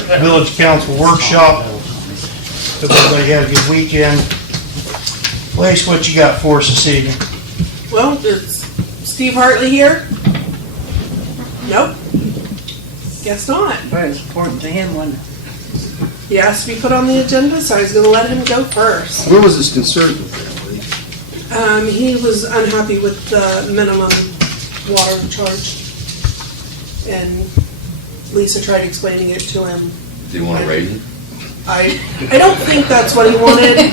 Village Council workshop. Hope everybody had a good weekend. Lace, what you got for us this evening? Well, is Steve Hartley here? Nope. Guess not. But it's important to him when He asked to be put on the agenda, so I was going to let him go first. Where was his concern with that? He was unhappy with the minimum water charge, and Lisa tried explaining it to him. Do you want to raise it? I don't think that's what he wanted. I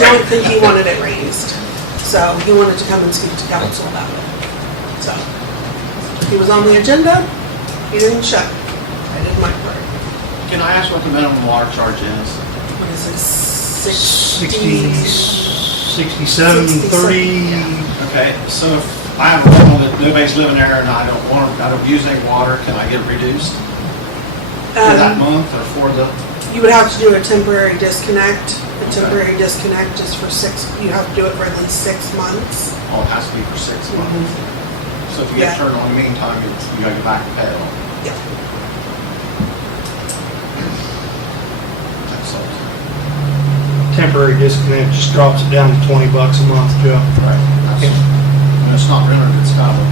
don't think he wanted it raised. So he wanted to come and speak to council about it. So he was on the agenda. He didn't show. I did my part. Can I ask what the minimum water charge is? What is it? 67, 30. Okay, so if I have a home that nobody's living there and I don't use any water, can I get it reduced for that month or for the? You would have to do a temporary disconnect. A temporary disconnect is for you have to do it for at least 6 months. Oh, it has to be for 6 months. So if you get turned on in the meantime, you gotta go back and pay it on. Yeah. That's all. Temporary disconnect just drops it down to $20 a month, Joe. Right. It's not rented, it's got a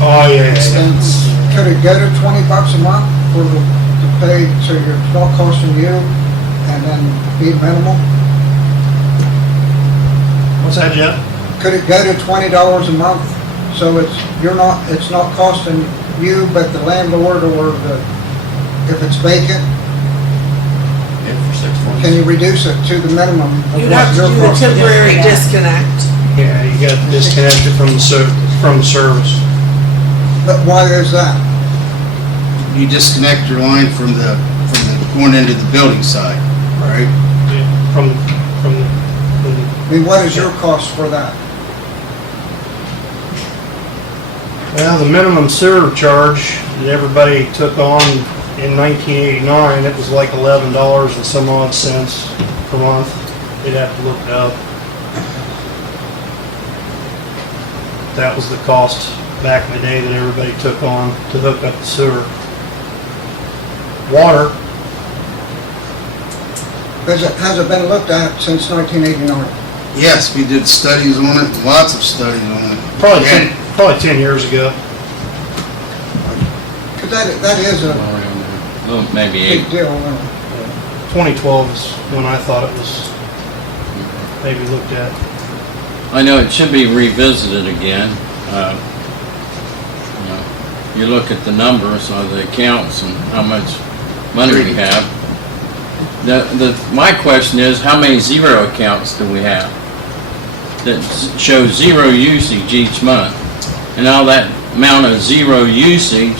Oh, yeah. Expense. Could it go to $20 a month for to pay, so it's not costing you and then be minimal? What's that, Jeff? Could it go to $20 a month, so it's not costing you, but the landlord or if it's vacant, Yeah, for 6 months. can you reduce it to the minimum of You'd what have to your do a cost is? temporary disconnect. Yeah, you got to disconnect it from the service. But why is that? You disconnect your line from the going into the building side, right? From I mean, what is your cost for that? Well, the minimum sewer charge that everybody took on in 1989, it was like $11 and some odd cents per month. You'd have to look it up. That was the cost back in the day that everybody took on to hook up the sewer. Water, Has it been looked at since 1989? Yes, we did studies on it, lots of studies on it. probably 10 years ago. Because that is a Well, maybe 8. big deal. 2012 is when I thought it was maybe looked at. I know it should be revisited again. You look at the numbers of the accounts and how much money we have. My question is, how many zero accounts do we have that show zero usage each month? And all that amount of zero usage,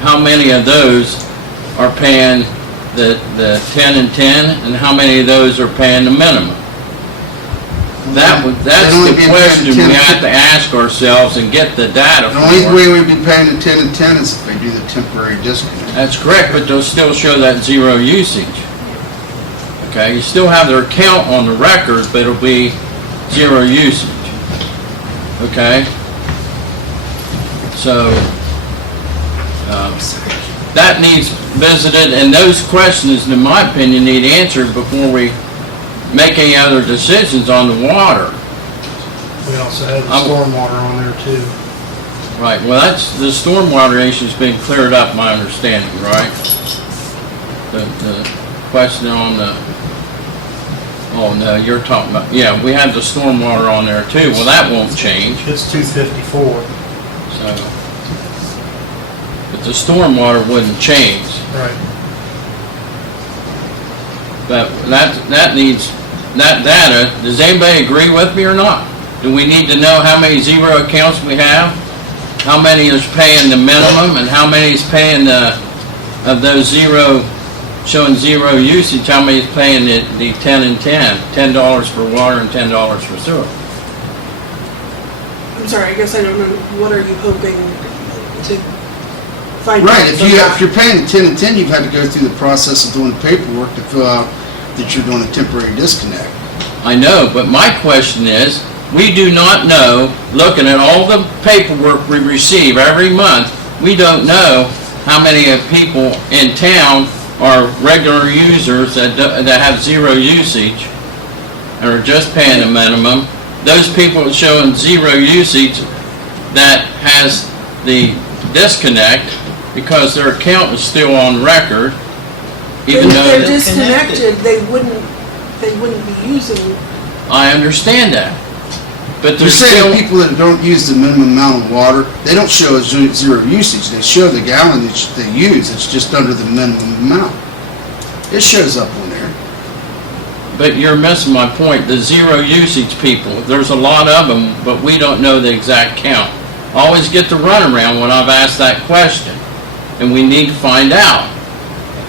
how many of those are paying the 10 and 10, and how many of those are paying the minimum? That's the question we have to ask ourselves and get the data The only for. way we'd be paying the 10 and 10 is if they do the temporary disconnect. That's correct, but they'll still show that zero usage. Okay, you still have their account on the record, but it'll be zero usage. Okay? So, that needs visited, and those questions, in my opinion, need answered before we make any other decisions on the water. We also had the stormwater on there too. Right, well, the stormwater issue's been cleared up, my understanding, right? The question on oh no, you're talking about, yeah, we have the stormwater on there too. Well, that won't change, It's 254. so. But the stormwater wouldn't change. Right. But that needs, that data, does anybody agree with me or not? Do we need to know how many zero accounts we have? How many is paying the minimum and how many is paying of those zero, showing zero usage, how many is paying the 10 and 10? $10 for water and $10 for sewer. I'm sorry, I guess I don't know. What are you hoping to find out? Right, from if that? you're paying the 10 and 10, you've had to go through the process of doing the paperwork to fill out that you're doing a temporary disconnect. I know, but my question is, we do not know, looking at all the paperwork we receive every month, we don't know how many of people in town are regular users that have zero usage and are just paying the minimum. Those people showing zero usage that has the disconnect because their account is still on record, even If though they're that- disconnected, they wouldn't be using, I understand that. But They're there's saying still, people that don't use the minimum amount of water, they don't show as zero usage. They show the gallonage they use. It's just under the minimum amount. It shows up on there. but you're missing my point. The zero usage people, there's a lot of them, but we don't know the exact count. I always get the runaround when I've asked that question, and we need to find out.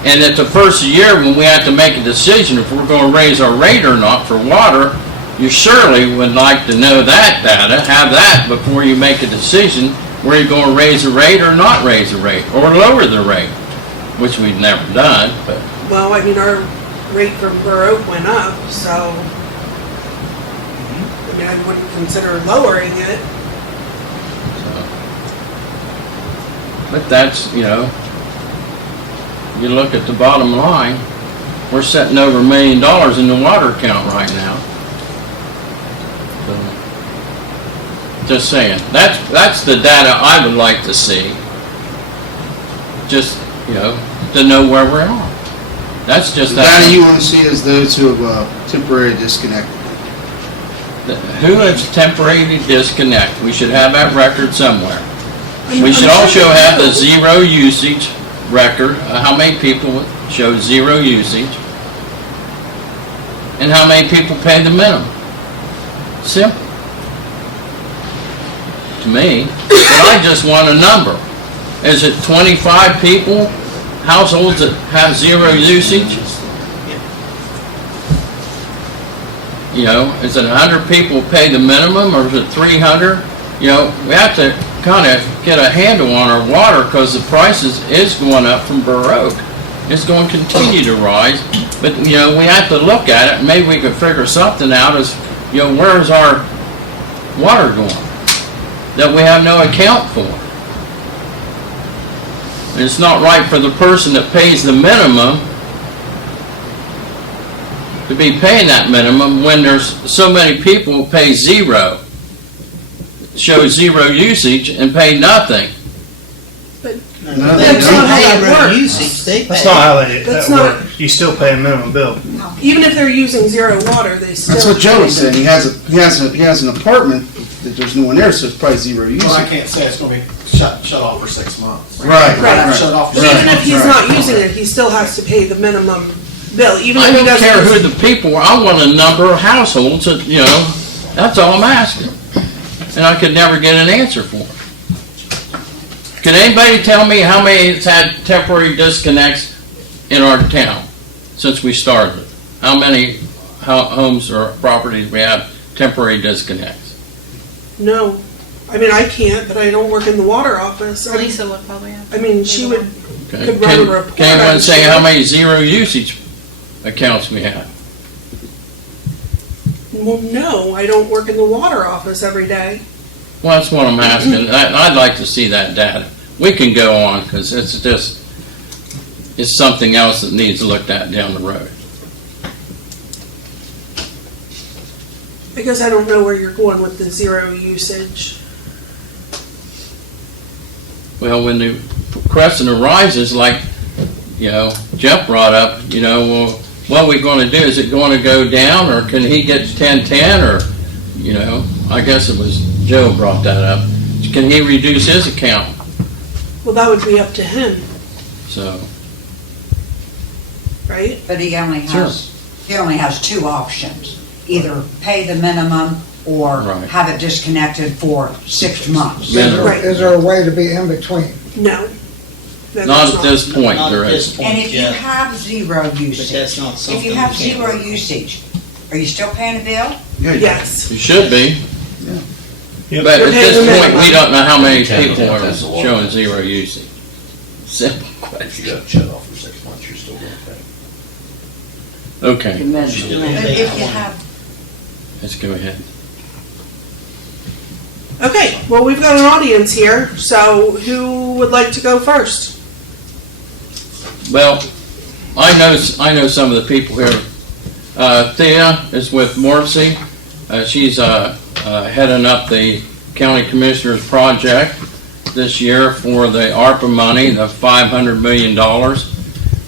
And at the first year, when we have to make a decision if we're going to raise our rate or not for water, you surely would like to know that data, have that before you make a decision where you're going to raise the rate or not raise the rate, or lower the rate, which we've never done, but well, I mean, our rate from Bur Oak went up, so, I mean, I wouldn't consider lowering it. But that's, you know, you look at the bottom line, we're setting over $1 million in the water account right now. So, just saying, that's the data I would like to see. Just, you know, to know where we're at. That's just The that. data you want to see is those who have temporarily disconnected. Who has temporarily disconnect? We should have that record somewhere. We I'm should sure also they have the do. zero usage record, how many people show zero usage, and how many people pay the minimum. Simple. To me, but I just want a number. Is it 25 people, households that have zero usage? You know, is it 100 people pay the minimum, or is it 300? You know, we have to kind of get a handle on our water because the prices is going up from Bur Oak. It's going to continue to rise, but, you know, we have to look at it. Maybe we can figure something out as, you know, where's our water going that we have no account for? And it's not right for the person that pays the minimum to be paying that minimum when there's so many people who pay zero, show zero usage and pay nothing. No, That's not how that works. That's not how that That's not- works. You still pay a minimum bill. Even if they're using zero water, they still. That's what Joe was saying. He has an apartment that there's no one there, so it's probably zero usage. Well, I can't say it's gonna be shut off for 6 months. Right, Right. Shut off for But even 6 if he's months. not using it, he still has to pay the minimum bill, even I if he don't doesn't. care who use- the people are. I want a number of households that, you know, that's all I'm asking. And I could never get an answer for it. Can anybody tell me how many has had temporary disconnects in our town since we started? How many homes or properties we have temporary disconnects? No, I mean, I can't, but I don't work in the water office. Lisa would probably have. I mean, she would, Okay. Could run a report, Can anyone I'm say sure. how many zero usage accounts we have? well, no, I don't work in the water office every day. Well, that's what I'm asking. I'd like to see that data. We can go on, because it's just, it's something else that needs looked at down the road. I guess I don't know where you're going with the zero usage. Well, when the question arises, like, you know, Jeff brought up, you know, well, what are we going to do? Is it going to go down, or can he get 10-10, or, you know, I guess it was Joe brought that up. Can he reduce his account? Well, that would be up to him, So, right? But he only has two options. Either pay the minimum or Right. have it disconnected for 6 months. Minimum. Right. Is there a way to be in between? No. No, not there's at this point, Not there at is. this point And if you yet, have zero but usage, that's not if something you we have can't zero work on. usage, are you still paying a bill? Yes. You should be. Yep. But You're at paying this the point, minimum. we don't know how many Ten people percent, are that's a lot. showing zero usage. Simple If question. you got it shut off for 6 months, you're still going to pay. Okay, But Still if pay you how long? have, let's go ahead. Okay, well, we've got an audience here, so who would like to go first? Well, I know some of the people here. Thea is with Morpsey. She's heading up the county commissioner's project this year for the ARPA money, the $500 million.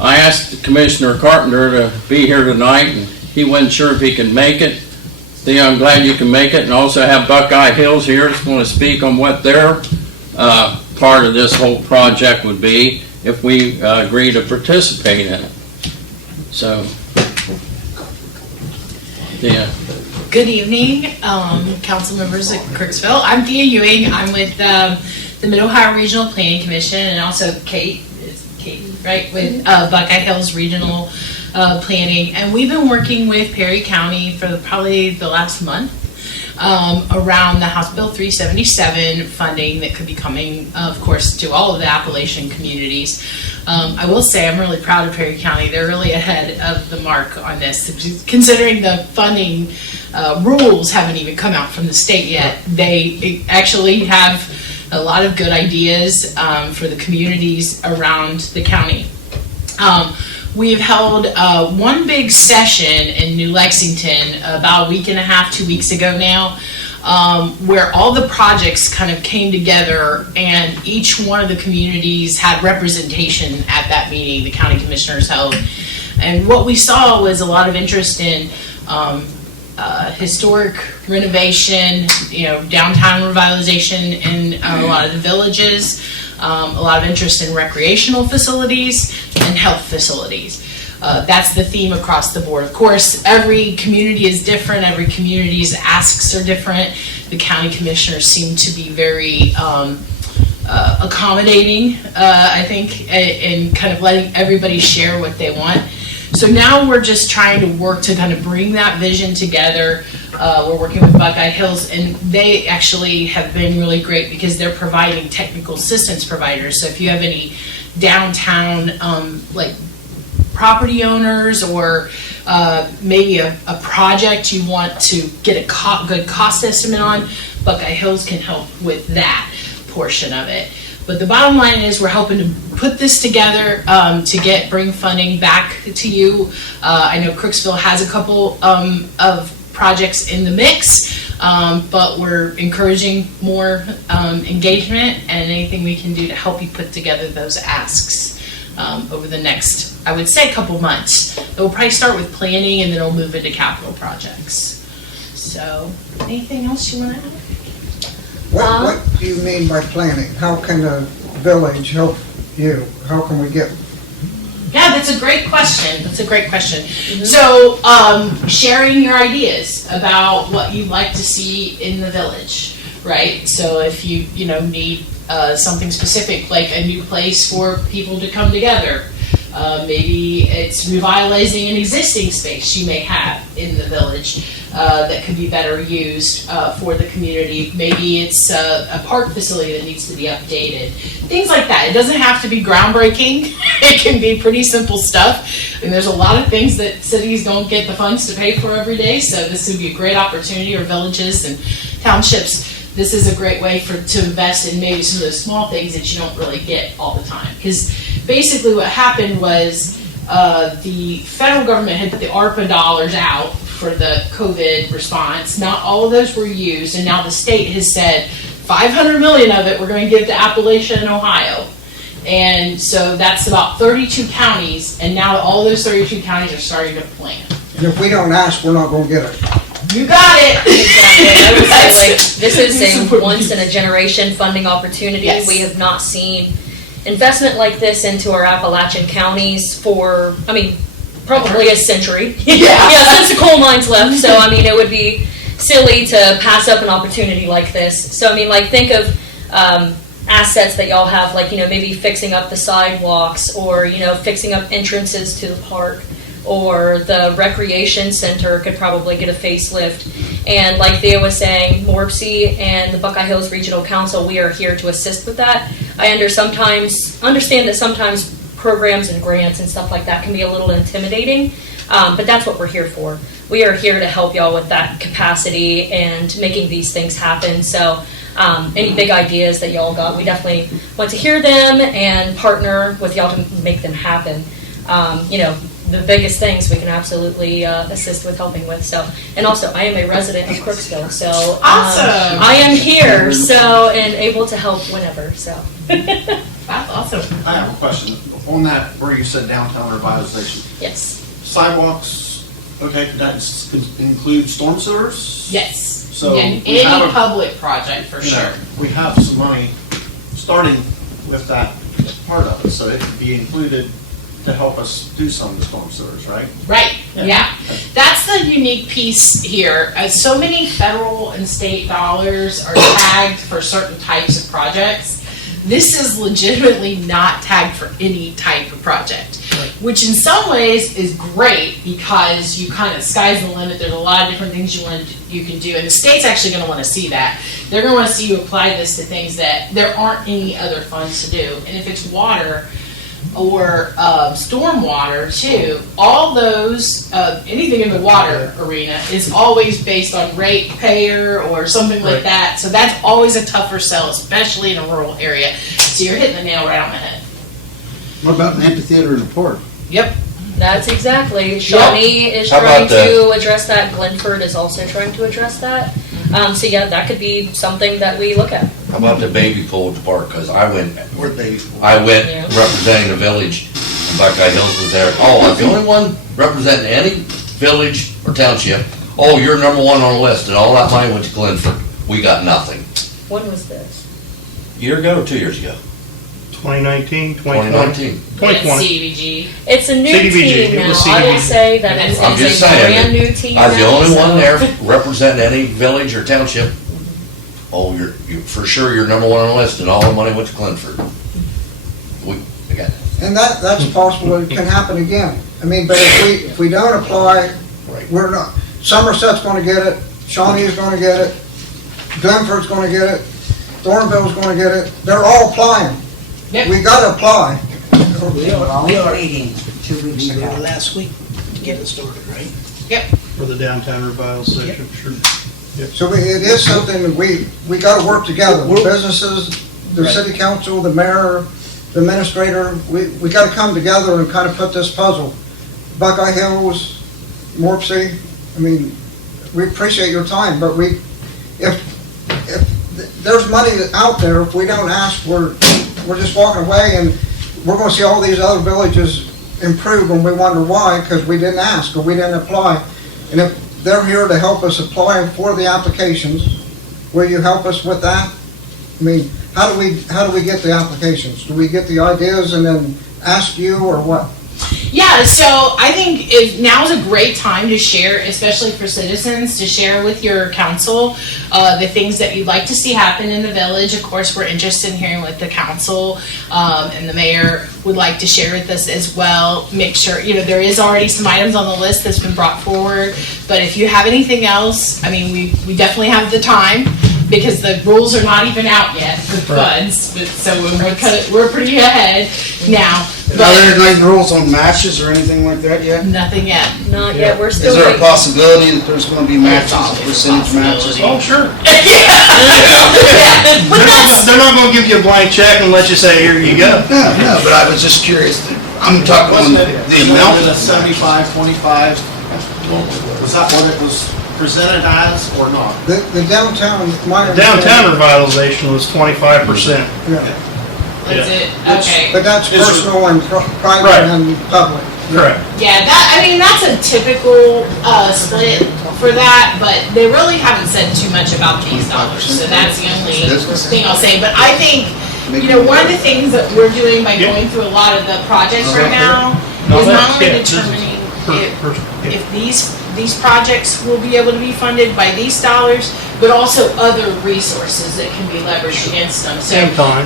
I asked Commissioner Carpenter to be here tonight, and he wasn't sure if he could make it. Thea, I'm glad you can make it, and also have Buckeye Hills here that's going to speak on what their part of this whole project would be if we agree to participate in it. So, yeah. Good evening, council members of Crooksville. I'm Thea Ewing. I'm with the Mid-Ohio Regional Planning Commission, and also Kate, right, with Buckeye Hills Regional Planning. And we've been working with Perry County for probably the last month around the House Bill 377 funding that could be coming, of course, to all of the Appalachian communities. I will say I'm really proud of Perry County. They're really ahead of the mark on this, considering the funding rules haven't even come out from the state yet. They actually have a lot of good ideas for the communities around the county. We've held one big session in New Lexington about a week and a half, 2 weeks ago now, where all the projects kind of came together, and each one of the communities had representation at that meeting the county commissioners held. And what we saw was a lot of interest in historic renovation, downtown revitalization in a lot of the villages, a lot of interest in recreational facilities and health facilities. That's the theme across the board. Of course, every community is different. Every community's asks are different. The county commissioners seem to be very accommodating, I think, and kind of letting everybody share what they want. So now we're just trying to work to kind of bring that vision together. We're working with Buckeye Hills, and they actually have been really great because they're providing technical assistance providers. So if you have any downtown like property owners, or maybe a project you want to get a good cost estimate on, Buckeye Hills can help with that portion of it. But the bottom line is we're hoping to put this together to bring funding back to you. I know Crooksville has a couple of projects in the mix, but we're encouraging more engagement and anything we can do to help you put together those asks over the next, I would say, couple months. We'll probably start with planning, and then we'll move into capital projects. So, anything else you want to add? What do you mean by planning? How can the village help you? How can we get? Yeah, that's a great question. Mm-hmm. So, sharing your ideas about what you'd like to see in the village, right? So if you need something specific, like a new place for people to come together, maybe it's revitalizing an existing space you may have in the village that could be better used for the community. Maybe it's a park facility that needs to be updated. Things like that. It doesn't have to be groundbreaking. It can be pretty simple stuff. And there's a lot of things that cities don't get the funds to pay for every day, so this would be a great opportunity, or villages and townships. This is a great way to invest in maybe some of those small things that you don't really get all the time. Because basically what happened was the federal government had put the ARPA dollars out for the COVID response. Not all of those were used, and now the state has said $500 million of it we're going to give to Appalachia and Ohio. And so that's about 32 counties, and now all those 32 counties are starting to plan. And if we don't ask, we're not going to get it. You got it! Exactly. I would say, like, this is a once-in-a-generation funding opportunity. Yes. We have not seen investment like this into our Appalachian counties for, probably a century. Yeah, since the coal mines left. So, it would be silly to pass up an opportunity like this. So, think of assets that y'all have, like, maybe fixing up the sidewalks, or, fixing up entrances to the park, or the recreation center could probably get a facelift. And like Thea was saying, Morpsey and the Buckeye Hills Regional Council, we are here to assist with that. I understand that sometimes programs and grants and stuff like that can be a little intimidating, but that's what we're here for. We are here to help y'all with that capacity and making these things happen. So any big ideas that y'all got, we definitely want to hear them and partner with y'all to make them happen. you know, the biggest things we can absolutely assist with helping with. So, and also I am a resident of Crooksville, so Awesome. I am here, so and able to help whenever. So. That's awesome. I have a question. On that, where you said downtown revitalization, Yes. sidewalks, okay, that include storm sewers? Yes. So And we have any a- public project for You know, sure. we have some money starting with that part of it, so it could be included to help us do some of the storm sewers, right? Right, Yeah. yeah. That's the unique piece here. So many federal and state dollars are tagged for certain types of projects. This is legitimately not tagged for any type of project, which in some ways is great because you kind of, sky's the limit. There's a lot of different things you can do, and the state's actually going to want to see that. They're going to want to see you apply this to things that there aren't any other funds to do. And if it's water or stormwater too, all those, anything in the water arena is always based on ratepayer or something like Right. that. So that's always a tougher sell, especially in a rural area. So you're hitting the nail right on the head. What about an amphitheater in the park? Yep. That's exactly. Shawnee is How trying about the- to address that. Glenford is also trying to address that. So yeah, that could be something that we look at. How about the baby pool at the park? Because I went Where they, Yeah. representing the village, and Buckeye Hills was there. Oh, I'm the only one representing any village or township. Oh, you're number one on the list, and all that money went to Glenford. We got nothing. When was this? A year ago or 2 years ago? 2019, 2020. 2019. 2020. CDBG. It's a new CDBG, team it now. was I will CDBG. say that it's I'm just a saying, brand new team. I was the now, only one so- there representing any village or township. Oh, you for sure you're number one on the list, and all the money went to Glenford. I got it. And that's possible, it can happen again. I mean, but if we don't apply, we're not, Somerset's gonna get it, Shawnee's gonna get it, Glenford's gonna get it, Thornville's gonna get it, they're all applying. Yep. We gotta apply. We were only waiting 2 weeks We were ago. last week to get it started, right? For the downtown revitalization, sure. So it is something that we gotta work together, the businesses, the city council, the mayor, the administrator, we gotta come together and kind of put this puzzle. Buckeye Hills, Morpsey, I mean, we appreciate your time, but if there's money out there, if we don't ask, we're just walking away, and we're gonna see all these other villages improve, and we wonder why, because we didn't ask, or we didn't apply. And if they're here to help us apply for the applications, will you help us with that? I mean, how do we get the applications? Do we get the ideas and then ask you, or what? Yeah, so I think now's a great time to share, especially for citizens, to share with your council the things that you'd like to see happen in the village. Of course, we're interested in hearing what the council and the mayor would like to share with us as well. Make sure, there is already some items on the list that's been brought forward, but if you have anything else, I mean, we definitely have the time, because the rules are not even out yet with funds, but so we're pretty ahead now. are there any rules on matches or anything like that yet? Nothing yet. Not yet, we're Is still there a waiting. possibility that there's gonna be matches, always a percentage matches? possibility. Oh, sure. But that's, They're not gonna give you a blank check and let you say, here you go. No, but I was just curious. I'm talking on the amount. Was it a 75, 25? Was that what it was presented as or not? The downtown, Downtown revitalization was 25%. Yeah. is it, okay. But that's Is it- personal and private Right. and public. Correct. Yeah, that's a typical split for that, but they really haven't said too much about these dollars, so that's the only thing I'll say. But I think, one of the things that we're doing by going through a lot of the projects right now is not only determining if these projects will be able to be funded by these dollars, but also other resources that can be leveraged against them. So, Same time.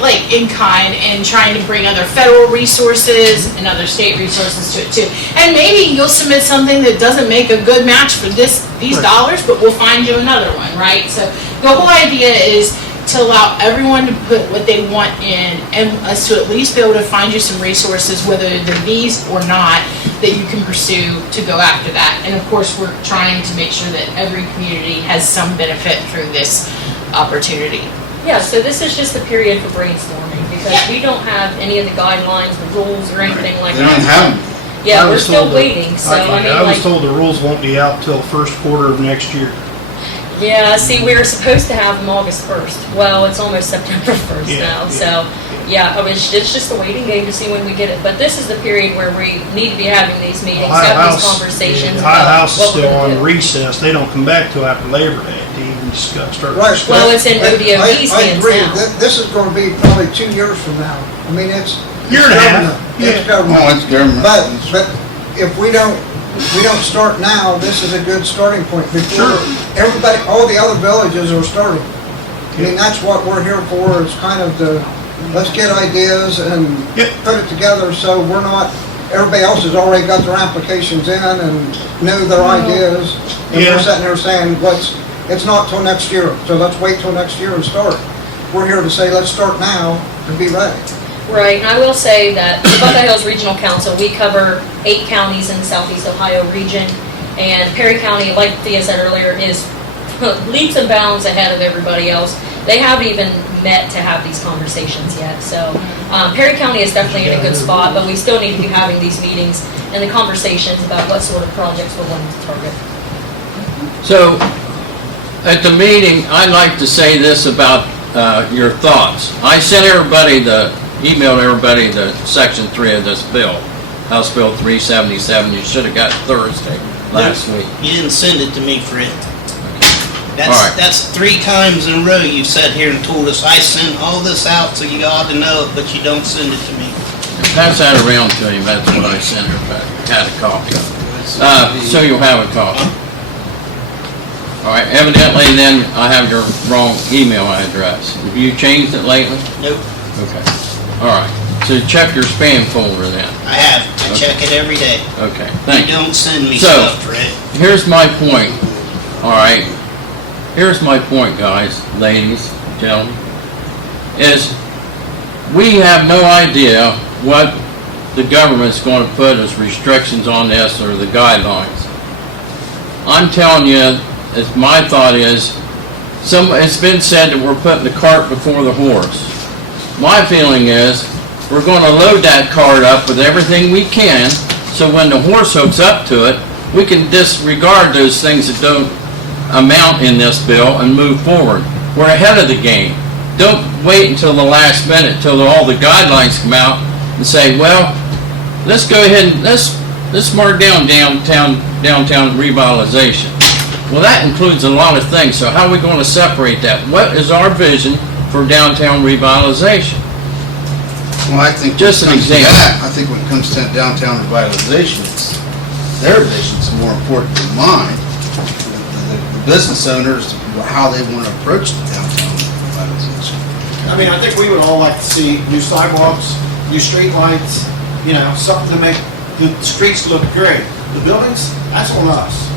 like in kind, and trying to bring other federal resources and other state resources to it too. And maybe you'll submit something that doesn't make a good match for these dollars, but we'll find you another one, right? So the whole idea is to allow everyone to put what they want in, and us to at least be able to find you some resources, whether they're these or not, that you can pursue to go after that. And of course, we're trying to make sure that every community has some benefit through this opportunity. Yeah, so this is just a period for brainstorming, because Yeah. we don't have any of the guidelines, the rules, or anything like They that. don't have them. Yeah, I we're was still told that- waiting, so I mean, I was like, told the rules won't be out till first quarter of next year. yeah, see, we were supposed to have them August 1st. Well, it's almost September 1st Yeah, now, yeah, so, yeah, I mean, it's just a waiting game to see when we get it. But this is the period where we need to be having these meetings, Ohio have these House- conversations The Ohio about House is what we're still gonna on do. recess. They don't come back till after Labor Day to even discuss, start. Right. Well, it's in I- ODOT's I hands agree. now. This is gonna be probably 2 years from now. I mean, it's. Year and a it's half. government. It's government. Oh, it's government. But if we don't start now, this is a good starting point before everybody, all the other villages are starting. I mean, that's what we're here for, is kind of the, let's get ideas and Yep. put it together so we're not, everybody else has already got their applications in and knew their ideas. And Yeah. we're sitting there saying, it's not till next year, so let's wait till next year and start. We're here to say, let's start now and be ready. Right, and I will say that the Buckeye Hills Regional Council, we cover 8 counties in the Southeast Ohio region, and Perry County, like Thea said earlier, is leaps and bounds ahead of everybody else. They haven't even met to have these conversations yet, so Perry County is definitely in a good spot, but we still need to be having these meetings and the conversations about what sort of projects we're wanting to target. So, at the meeting, I'd like to say this about your thoughts. I emailed everybody the section 3 of this bill, House Bill 377. You should have got Thursday last week. You didn't send it to me, Fred. All right. That's 3 times in a row you've sat here and told us, I sent all this out so you ought to know it, but you don't send it to me. Pass that around to him, that's what I sent her back, had a copy of it. So you'll have a copy. All right, evidently then I have your wrong email address. Have you changed it lately? Nope, Okay. All right, so check your spam folder then. I have. I check it every day. Okay, You thank you. don't send me So- stuff, Fred. Here's my point, all right? Here's my point, guys, ladies, gentlemen, is we have no idea what the government's going to put as restrictions on this or the guidelines. I'm telling you, my thought is, it's been said that we're putting the cart before the horse. My feeling is, we're going to load that cart up with everything we can, so when the horse hooks up to it, we can disregard those things that don't amount in this bill and move forward. We're ahead of the game. Don't wait until the last minute, till all the guidelines come out and say, well, let's go ahead and let's mark down downtown revitalization. Well, that includes a lot of things, so how are we going to separate that? What is our vision for downtown revitalization? Well, I think. Just an when it comes to example. that, I think when it comes to downtown revitalization, their vision's more important than mine. The business owners, how they want to approach the downtown revitalization. I mean, I think we would all like to see new sidewalks, new street lights, something to make the streets look great. The buildings, that's on us.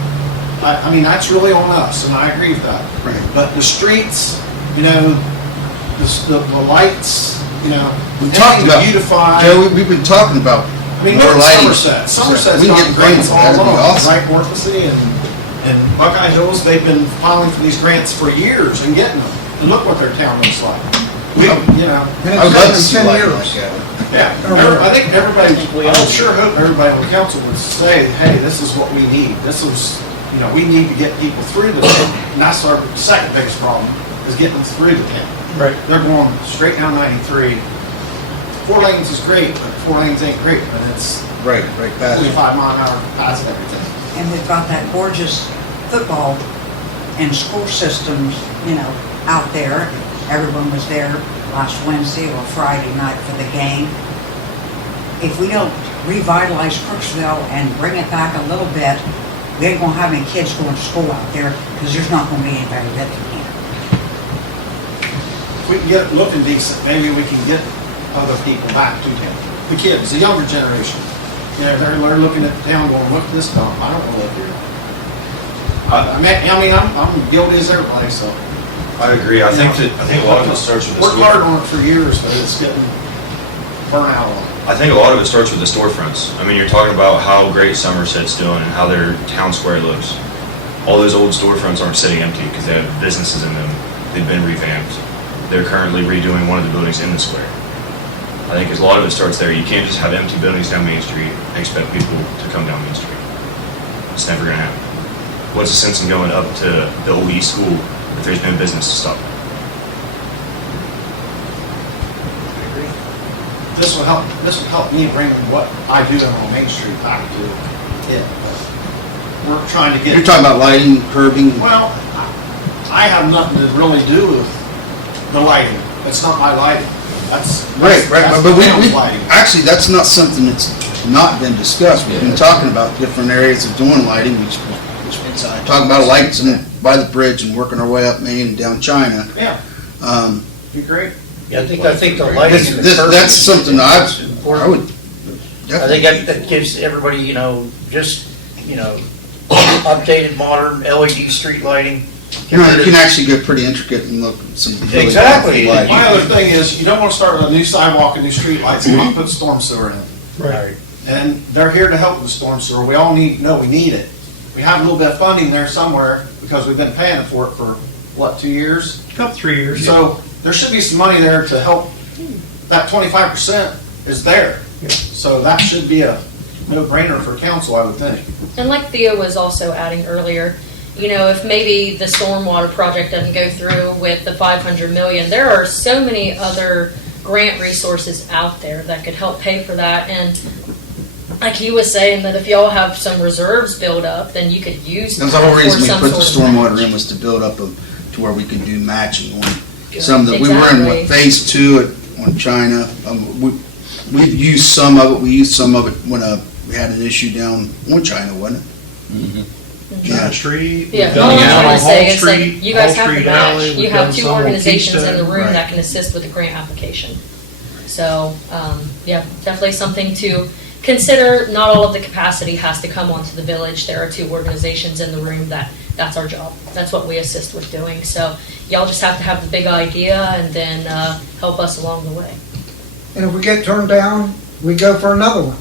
I mean, that's really on us, and I agree with that. Right. But the streets, the lights, We talked about, beautify. Joe, we've been talking about I mean, more look at lighting. Somerset. Somerset's We can gotten get grants, grants all that'd be along, awesome. right, Worthlessly and Buckeye Hills, they've been filing for these grants for years and getting them. And look what their town looks like. And I would it's love been to see 10 lighting years. like that. Yeah, I think everybody, I sure hope everybody on the council would say, hey, this is what we need. This is, we need to get people through the town. And that's our second biggest problem, is getting them through the town. Right. They're going straight down 93. 4 lanes is great, but 4 lanes ain't great, but it's Right past it. 45 mile an hour past everything. And we've got that gorgeous football and school systems, out there. Everyone was there last Wednesday or Friday night for the game. If we don't revitalize Crooksville and bring it back a little bit, we ain't gonna have any kids going to school out there, because there's not gonna be anybody living here. If we can get it looking decent, maybe we can get other people back to town. The kids, the younger generation. They're looking at the town going, look at this dump, I don't want to live here. I'm guilty as everybody, so. I agree. I think a lot of it starts with the Worked hard on it for years, but it's getting burnt out on it. I think a lot of it starts with the storefronts. I mean, you're talking about how great Somerset's doing and how their town square looks. All those old storefronts aren't sitting empty because they have businesses in them. They've been revamped. They're currently redoing one of the buildings in the square. I think 'cause a lot of it starts there. You can't just have empty buildings down Main Street and expect people to come down Main Street. It's never gonna happen. What's the sense in going up to the old East School if there's no business to stop? This will help me bring what I do on Main Street back to it. We're trying to get. You're talking about lighting, curbing. Well, I have nothing to really do with the lighting. It's not my lighting. That's Right, that's but the town's lighting. actually, that's not something that's not been discussed. We've been talking about different areas of doing lighting, which talking about lights and by the bridge and working our way up Main and down China. Yeah, be great. Yeah, I think the lighting and the curbing. That's something I important. would I think that gives everybody, just, updated, modern LED street lighting. You can actually get pretty intricate and look at some really Exactly. wonderful lighting. My other thing is, you don't want to start with a new sidewalk and new street lights and not put storm sewer in. Right. And they're here to help with the storm sewer. We all know we need it. We have a little bit of funding there somewhere because we've been paying for it for, 2 years? About 3 years. So there should be some money there to help. That 25% is there. Yeah. So that should be a no-brainer for council, I would think. And like Theo was also adding earlier, if maybe the stormwater project doesn't go through with the 500 million, there are so many other grant resources out there that could help pay for that. And like he was saying, that if y'all have some reserves build up, then you could use That's the whole that reason for we some put the sort of stormwater match. in, was to build up to where we could do matching on some that we were Exactly. in phase 2 on China. We've used some of it. We used some of it when we had an issue down on China, wasn't it? China Street. Yeah, we've all done I'm Hall trying to say is Street, like, you guys Hall have to Street Alley, match. You we've have done two some on organizations in the Keystone. room Right. that can assist with the grant application. So, yeah, definitely something to consider. Not all of the capacity has to come onto the village. There are two organizations in the room that's our job. That's what we assist with doing. So y'all just have to have the big idea and then help us along the way. And if we get turned down, we go for another one.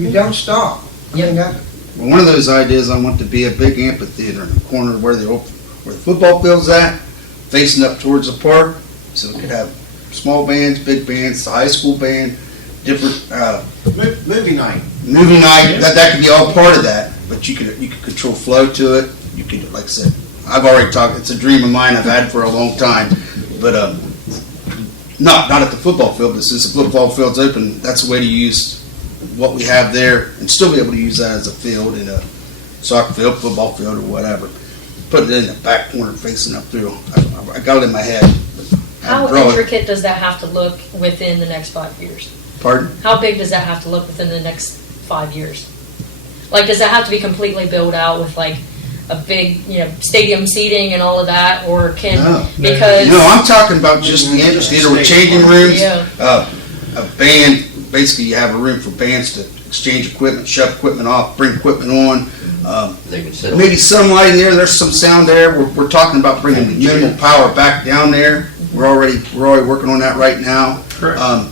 You don't stop. I mean, that, Well, one of those ideas, I want to be a big amphitheater in the corner where the football field's at, facing up towards the park, so we could have small bands, big bands, the high school band, different Movie night. movie night. That could be all part of that. But you could control flow to it. You could, like I said, I've already talked. It's a dream of mine I've had for a long time, but not at the football field. But since the football field's open, that's a way to use what we have there and still be able to use that as a field in a soccer field, football field, or whatever. Put it in the back corner facing up through. I got it in my head. How intricate does that have to look within the next 5 years? Pardon? How big does that have to look within the next 5 years? Like, does that have to be completely built out with like a big, stadium seating and all of that, or because No, I'm talking about just the amphitheater with changing rooms. Yeah. A band, basically you have a room for bands to exchange equipment, shut equipment off, bring equipment on. They can sit. Maybe some lighting there, there's some sound there. We're talking about bringing the minimal power back down there. We're already working on that right now. Correct.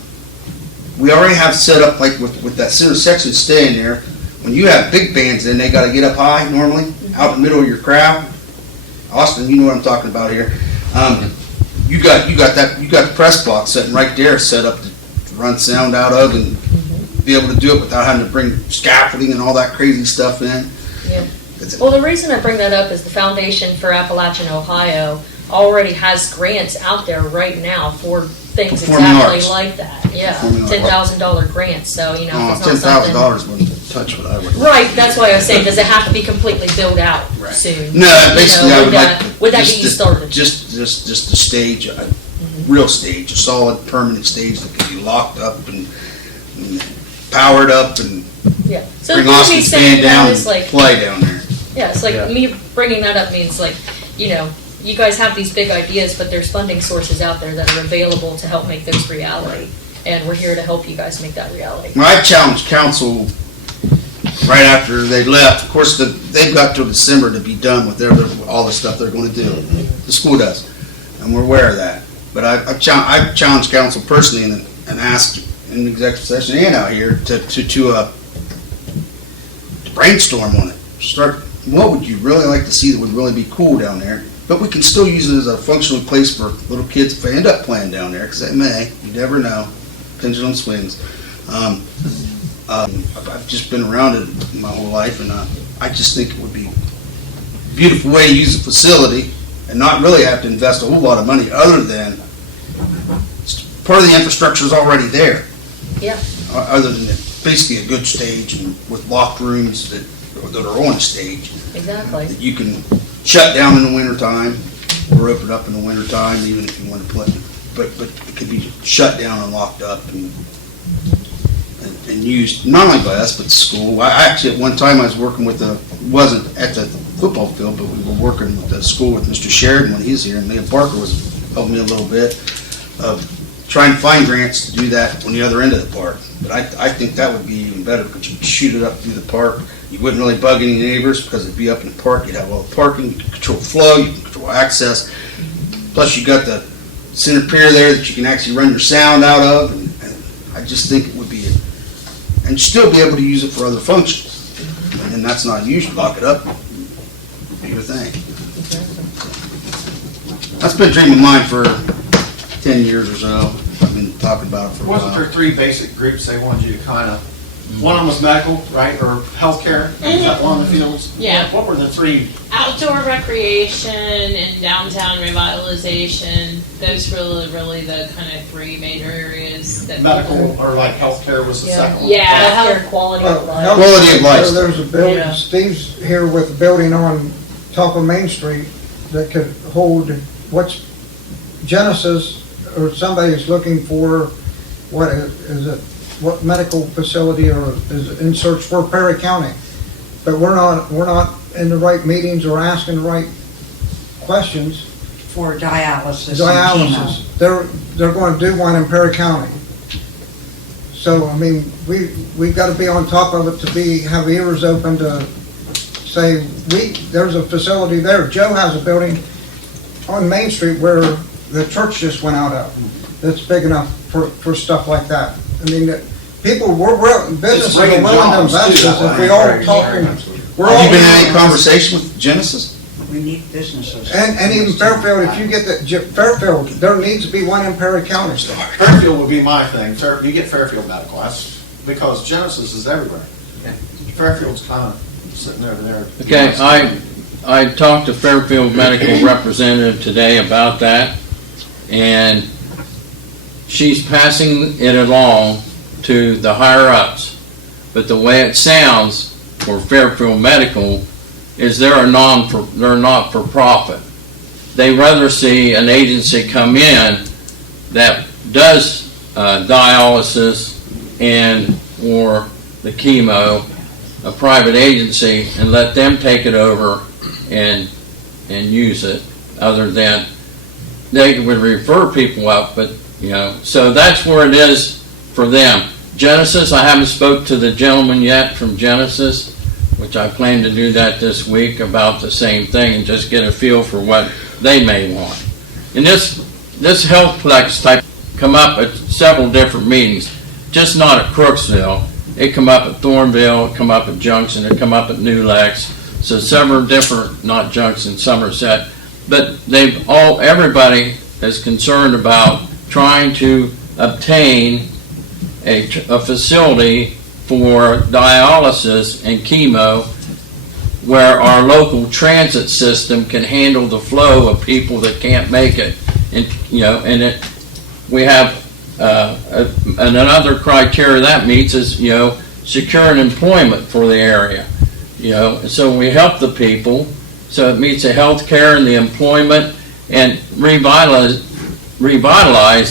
We already have set up, like with that center section staying there. When you have big bands in, they gotta get up high normally, out in the middle of your crowd. Austin, you know what I'm talking about here. You got the press box sitting right there, set up to run sound out of and be able to do it without having to bring scaffolding and all that crazy stuff in. Yeah. Well, the reason I bring that up is the Foundation for Appalachian Ohio already has grants out there right now for things Performing exactly arts. like that. Yeah, Performing arts. $10,000 grants. So if it's not something. $10,000 wouldn't touch what I would. Right, that's why I was saying, does it have to be completely built out soon? No, basically, I would would that just get you started? Just a stage, a real stage, a solid permanent stage that can be locked up and powered up and Yeah. So bring the thing Austin's he's saying band down that and is like, play down there. yeah, it's like me bringing that up means like, you guys have these big ideas, but there's funding sources out there that are available to help make those reality. And we're here to help you guys make that reality. Well, I challenged council right after they left. Of course, they've got till December to be done with all the stuff they're going to do. The school does, and we're aware of that. But I challenged council personally and asked in the executive session and out here to brainstorm on it. Start. What would you really like to see that would really be cool down there? But we can still use it as a functional place for little kids if they end up playing down there, because they may. You never know. pendulum swings. I've just been around it my whole life, and I just think it would be a beautiful way to use the facility and not really have to invest a whole lot of money other than part of the infrastructure is already there. Yeah. Other than basically a good stage and with locked rooms that are on a stage. Exactly. That you can shut down in the wintertime or open up in the wintertime, even if you want to play. But it could be shut down and locked up and used, not only by us, but the school. I actually, at one time, I was working with wasn't at the football field, but we were working with the school with Mr. Sheridan when he was here, and Leah Parker was helping me a little bit of trying to find grants to do that on the other end of the park. But I think that would be even better, because you could shoot it up through the park. You wouldn't really bug any neighbors, because it'd be up in the park. You'd have all the parking, you can control flow, you can control access. Plus, you got the center pier there that you can actually run your sound out of, and I just think it would be, and still be able to use it for other functions. And that's not usual. Lock it up, do your thing. That's been a dream of mine for 10 years or so. I've been talking about it for a while. Wasn't there 3 basic groups they wanted you to kind of, one of them was medical, right, or healthcare, is that one of the fields? Yeah. What were the 3? Outdoor recreation and downtown revitalization. Those were really the kind of 3 major areas that. Medical, or like healthcare was the second one? Yeah. Healthcare quality of life. Quality of life. There's a building, Yeah. Steve's here with a building on top of Main Street that could hold, what's Genesis, or somebody's looking for, what is it, what medical facility, or is in search for Perry County. But we're not in the right meetings or asking the right questions. For dialysis and Dialysis, chemo. they're going to do one in Perry County. So, I mean, we've got to be on top of it to have ears open to say, there's a facility there. Joe has a building on Main Street where the church just went out of, that's big enough for stuff like that. I mean, businesses are willing to invest this if we all talking. Have you been in any conversation with Genesis? We need businesses. And even Fairfield, if you get Fairfield, there needs to be one in Perry County. Fairfield would be my thing. You get Fairfield Medical, that's because Genesis is everywhere. Fairfield's kind of sitting over there. Okay, I talked to Fairfield Medical representative today about that, and she's passing it along to the higher-ups. But the way it sounds for Fairfield Medical is they're not for profit. They rather see an agency come in that does dialysis and or the chemo, a private agency, and let them take it over and use it, other than they would refer people up, but so that's where it is for them. Genesis, I haven't spoke to the gentleman yet from Genesis, which I plan to do that this week about the same thing and just get a feel for what they may want. And this HealthPlex type come up at several different meetings, just not at Crooksville. It come up at Thornville, it come up at Junction, it come up at New Lex, so several different, not Junction, Somerset, but everybody is concerned about trying to obtain a facility for dialysis and chemo where our local transit system can handle the flow of people that can't make it. And we have and another criteria that meets is securing employment for the area. So we help the people, so it meets the health care and the employment, and revitalize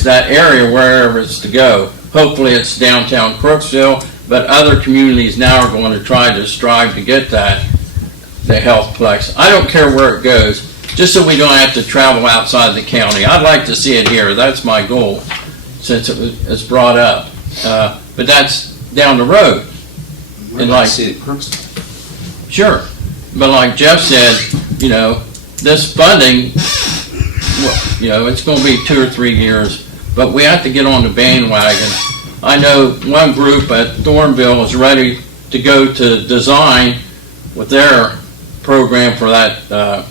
that area wherever it's to go. Hopefully it's downtown Crooksville, but other communities now are going to try to strive to get that, the HealthPlex. I don't care where it goes, just so we don't have to travel outside the county. I'd like to see it here. That's my goal, since it's brought up. But that's down the road. And like, see it Crooksville. sure, but like Jeff said, this funding, it's going to be 2 or 3 years, but we have to get on the bandwagon. I know one group at Thornville is ready to go to design with their program for that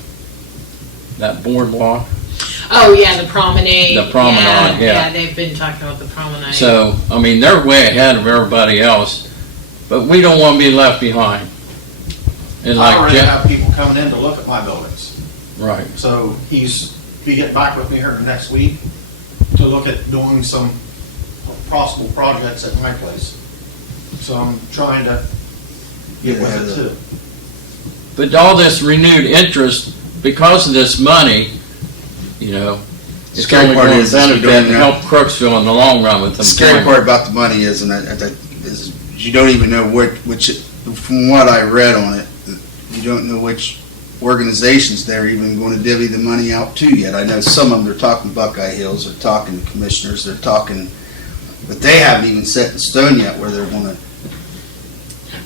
boardwalk. Oh, yeah, the promenade. The promenade, yeah. they've been talking about the promenade. So, I mean, they're way ahead of everybody else, but we don't want to be left behind. And I like already Jeff, have people coming in to look at my buildings. right. So he's be getting back with me here next week to look at doing some possible projects at my place. So I'm trying to get with it too. But all this renewed interest, because of this money, you know, it's Scary only part going to is you don't benefit and even know. help Crooksville in the long run with The them. scary part about the money is, is you don't even know which, from what I read on it, you don't know which organizations they're even going to divvy the money out to yet. I know some of them, they're talking Buckeye Hills, they're talking commissioners, they're talking, but they haven't even set in stone yet where they're going to,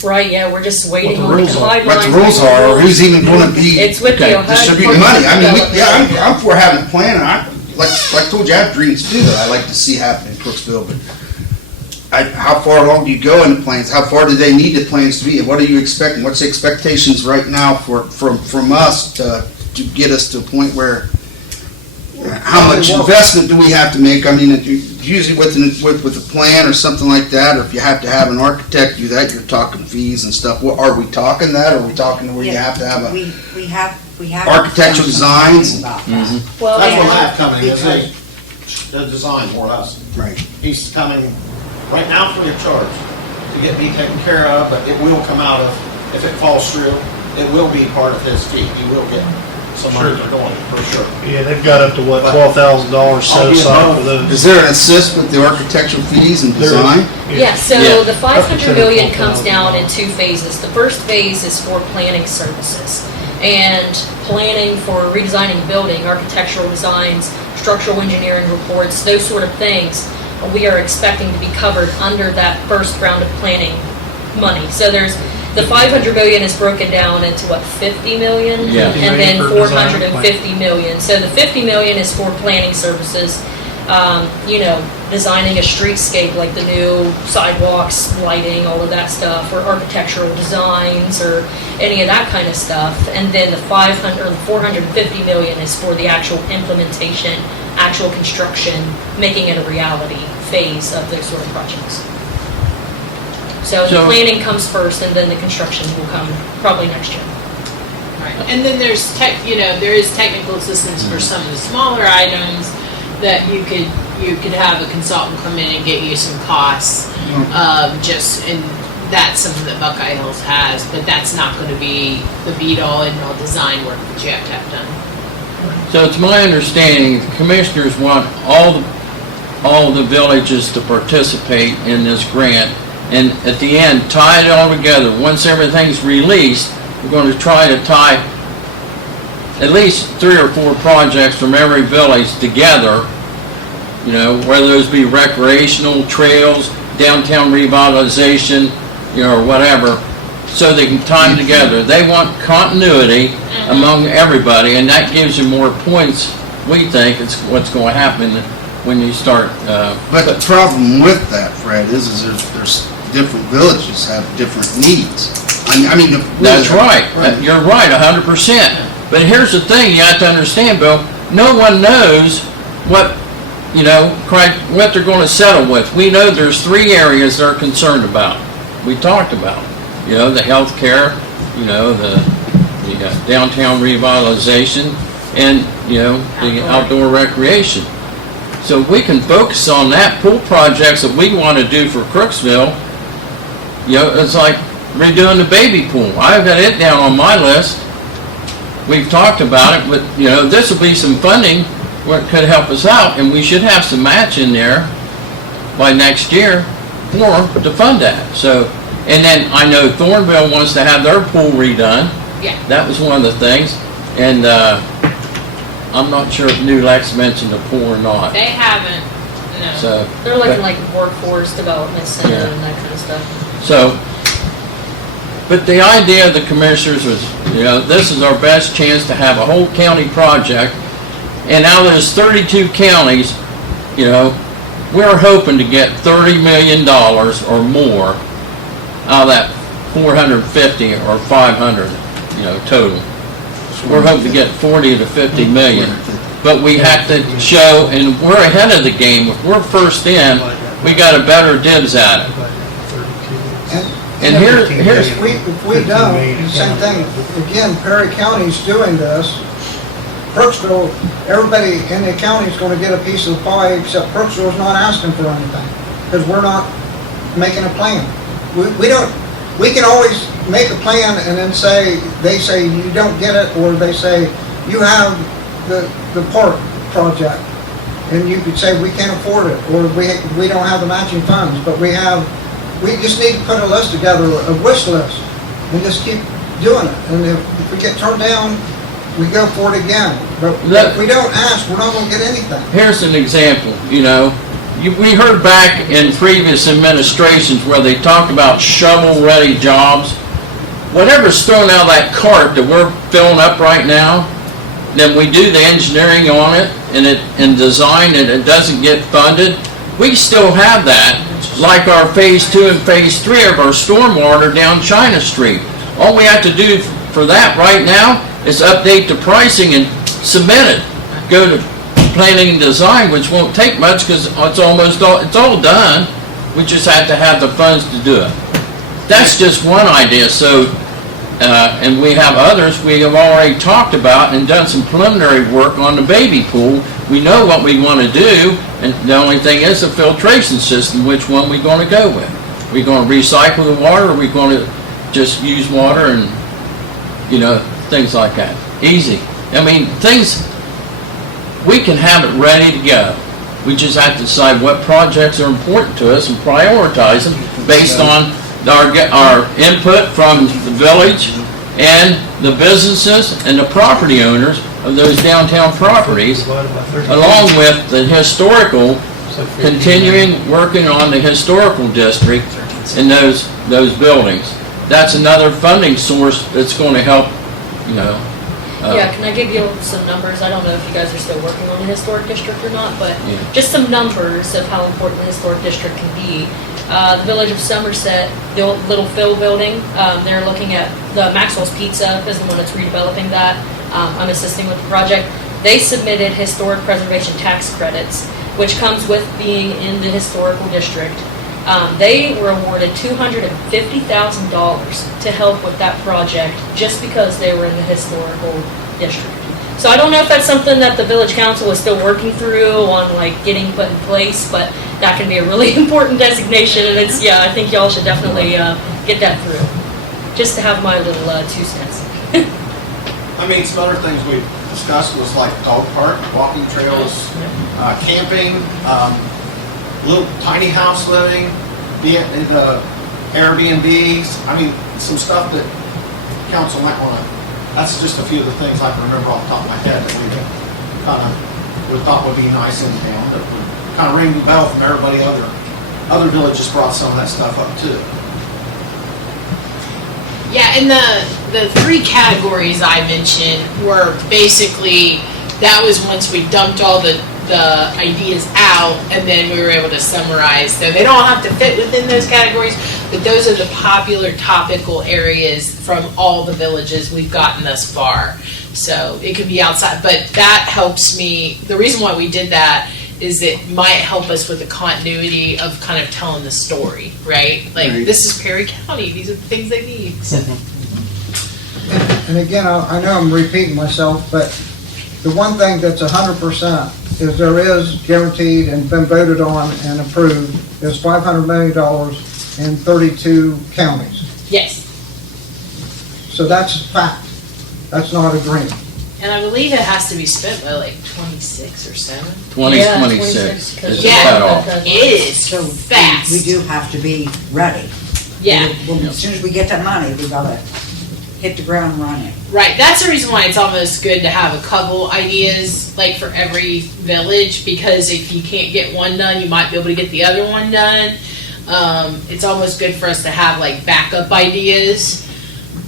Right, yeah, we're just waiting the on the rules are. guidelines. what the rules are, or who's even going to be It's with the Ohio. distributing money. I mean, I'm for having a plan, and like I told you, I have dreams too that I like to see happen in Crooksville, but how far along do you go in the plans? How far do they need the plans to be? And what are you expecting? What's the expectations right now from us to get us to a point where, how much investment do we have to make? I mean, usually with a plan or something like that, or if you have to have an architect do that, you're talking fees and stuff. What, are we talking that? Or are we talking to where you have to have a We have. architectural designs? About that. Well, That's what I yeah, have coming, is a design more or less. Right. He's coming right now free of charge to get me taken care of, but it will come out of, if it falls through, it will be part of his fee. He will get some money for doing it, for sure. Yeah, they've got up to what, $12,000 set I'll be aside for involved. those. Is there an assist with the architectural fees and There is. design? yeah, so Yeah. the Up 500 to million $10,000. comes down in two phases. The first phase is for planning services and planning for redesigning the building, architectural designs, structural engineering reports, those sort of things. We are expecting to be covered under that first round of planning money. So there's, the 500 million is broken down into what, 50 million? Yeah. And then 50 million for design 450 million. So the 50 million is for planning services, you know, designing a streetscape like the new sidewalks, lighting, all of that stuff, or architectural designs, or any of that kind of stuff. And then the 500 or 450 million is for the actual implementation, actual construction, making it a reality phase of those sort of projects. So the So- planning comes first, and then the construction will come probably next year. Right. And then there's there is technical assistance for some of the smaller items that you could have a consultant come in and get you some costs, and that's something that Buckeye Hills has, but that's not going to be the be-all, end-all design work that you have to have done. So it's my understanding, the commissioners want all the villages to participate in this grant, and at the end, tie it all together. Once everything's released, we're going to try to tie at least 3 or 4 projects from every village together, you know, whether those be recreational, trails, downtown revitalization, you know, or whatever, so they can tie them together. They want continuity among everybody, and that gives you more points, we think, it's what's going to happen when you start. But the problem with that, Fred, is there's different villages have different needs. I mean, That's right. You're right, 100%. But here's the thing you have to understand, Bill. No one knows what they're going to settle with. We know there's 3 areas they're concerned about. We talked about, you know, the health care, you know, the downtown revitalization, and, you know, the outdoor recreation. So we can focus on that. Pool projects that we want to do for Crooksville, you know, it's like redoing the baby pool. I've got it down on my list. We've talked about it, but, you know, this will be some funding where it could help us out, and we should have some match in there by next year to fund that. So, and then I know Thornville wants to have their pool redone. Yeah. That was one of the things, and I'm not sure if New Lex mentioned the pool or not. They haven't, no. So, They're looking but- like workforce development center Yeah. and that kind of stuff. So, but the idea of the commissioners was, you know, this is our best chance to have a whole county project. And out of those 32 counties, you know, we're hoping to get $30 million or more out of that 450 or 500, you know, total. We're hoping to get 40 to 50 million. but we have to show, and we're ahead of the game. If we're first in, we got a better dibs at it. And here's, If we don't, the same thing, again, Perry County's doing this. Crooksville, everybody in the county is gonna get a piece of the pie, except Crooksville's not asking for anything, because we're not making a plan. We can always make a plan and then say, they say you don't get it, or they say, you have the park project, and you could say, we can't afford it, or we don't have the matching funds, but we just need to put a list together, a wish list, and just keep doing it. And if we get turned down, we go for it again. But if we don't ask, we're not gonna get anything. here's an example, we heard back in previous administrations where they talked about shovel-ready jobs. Whatever's thrown out of that cart that we're filling up right now, then we do the engineering on it and design and it doesn't get funded, we still have that, like our phase 2 and phase 3 of our stormwater down China Street. All we have to do for that right now is update the pricing and submit it. Go to planning and design, which won't take much because it's all done. We just have to have the funds to do it. That's just one idea. So, and we have others we have already talked about and done some preliminary work on the baby pool. We know what we want to do, and the only thing is a filtration system. Which one we going to go with? Are we going to recycle the water, or are we going to just use water and, things like that? Easy. I mean, things, we can have it ready to go. We just have to decide what projects are important to us and prioritize them based on our input from the village and the businesses and the property owners of those downtown properties, along with the historical, continuing working on the historical district in those buildings. That's another funding source that's going to help, Yeah, can I give you some numbers? I don't know if you guys are still working on the historic district or not, but Yeah. just some numbers of how important the historic district can be. The Village of Somerset, the old Little Phil building, they're looking at, the Maxwell's Pizza is the one that's redeveloping that. I'm assisting with the project. They submitted historic preservation tax credits, which comes with being in the historical district. They were awarded $250,000 to help with that project just because they were in the historical district. So I don't know if that's something that the village council is still working through on, like, getting put in place, but that can be a really important designation, and it's, I think y'all should definitely get that through, just to have my little 2 cents. I mean, some other things we discussed was like dog park, walking trails, camping, little tiny house living, the Airbnbs. I mean, some stuff that council might want to, that's just a few of the things I can remember off the top of my head that we kind of thought would be nice in town, that would kind of ring the bell from everybody. Other villages brought some of that stuff up too. Yeah, and the 3 categories I mentioned were basically, that was once we dumped all the ideas out, and then we were able to summarize. So they don't have to fit within those categories, but those are the popular topical areas from all the villages we've gotten thus far. So it could be outside, but that helps me. The reason why we did that is it might help us with the continuity of kind of telling the story, right? Like, this is Perry County, these are the things they need. So. And again, I know I'm repeating myself, but the one thing that's 100% is there is guaranteed and been voted on and approved is $500 million in 32 counties. Yes. So that's fact. That's not a dream. And I believe it has to be spent by like 26 or 7. 2026 is the Yeah. cutoff. It is So fast. we do have to be ready. Yeah. As soon as we get that money, we gotta hit the ground running. Right, that's the reason why it's almost good to have a couple ideas, like for every village, because if you can't get one done, you might be able to get the other one done. It's almost good for us to have like backup ideas,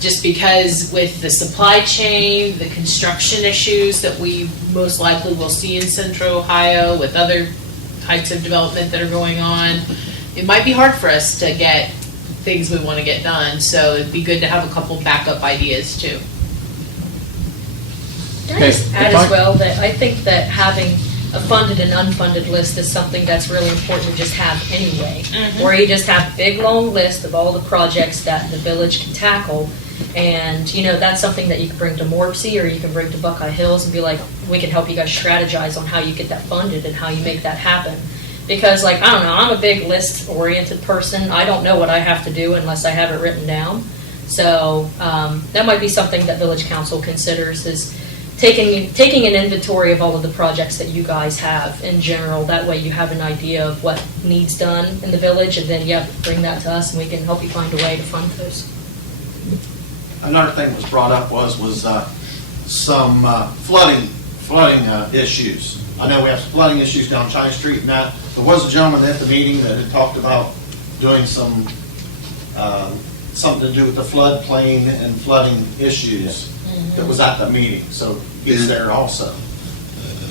just because with the supply chain, the construction issues that we most likely will see in Central Ohio with other types of development that are going on, it might be hard for us to get things we want to get done, so it'd be good to have a couple backup ideas too. Can I just Okay, add if I- as well that I think that having a funded and unfunded list is something that's really important to just have anyway. Where you just have a big, long list of all the projects that the village can tackle. And, you know, that's something that you can bring to Morpsey or you can bring to Buckeye Hills and be like, we can help you guys strategize on how you get that funded and how you make that happen. Because, like, I don't know, I'm a big list-oriented person. I don't know what I have to do unless I have it written down. So that might be something that Village Council considers is taking an inventory of all of the projects that you guys have in general. That way you have an idea of what needs done in the village, and then, yep, bring that to us and we can help you find a way to fund those. Another thing that was brought up was some flooding issues. I know we have some flooding issues down China Street, and that, there was a gentleman at the meeting that had talked about doing some, something to do with the floodplain and flooding issues that was at the meeting, so he's there also,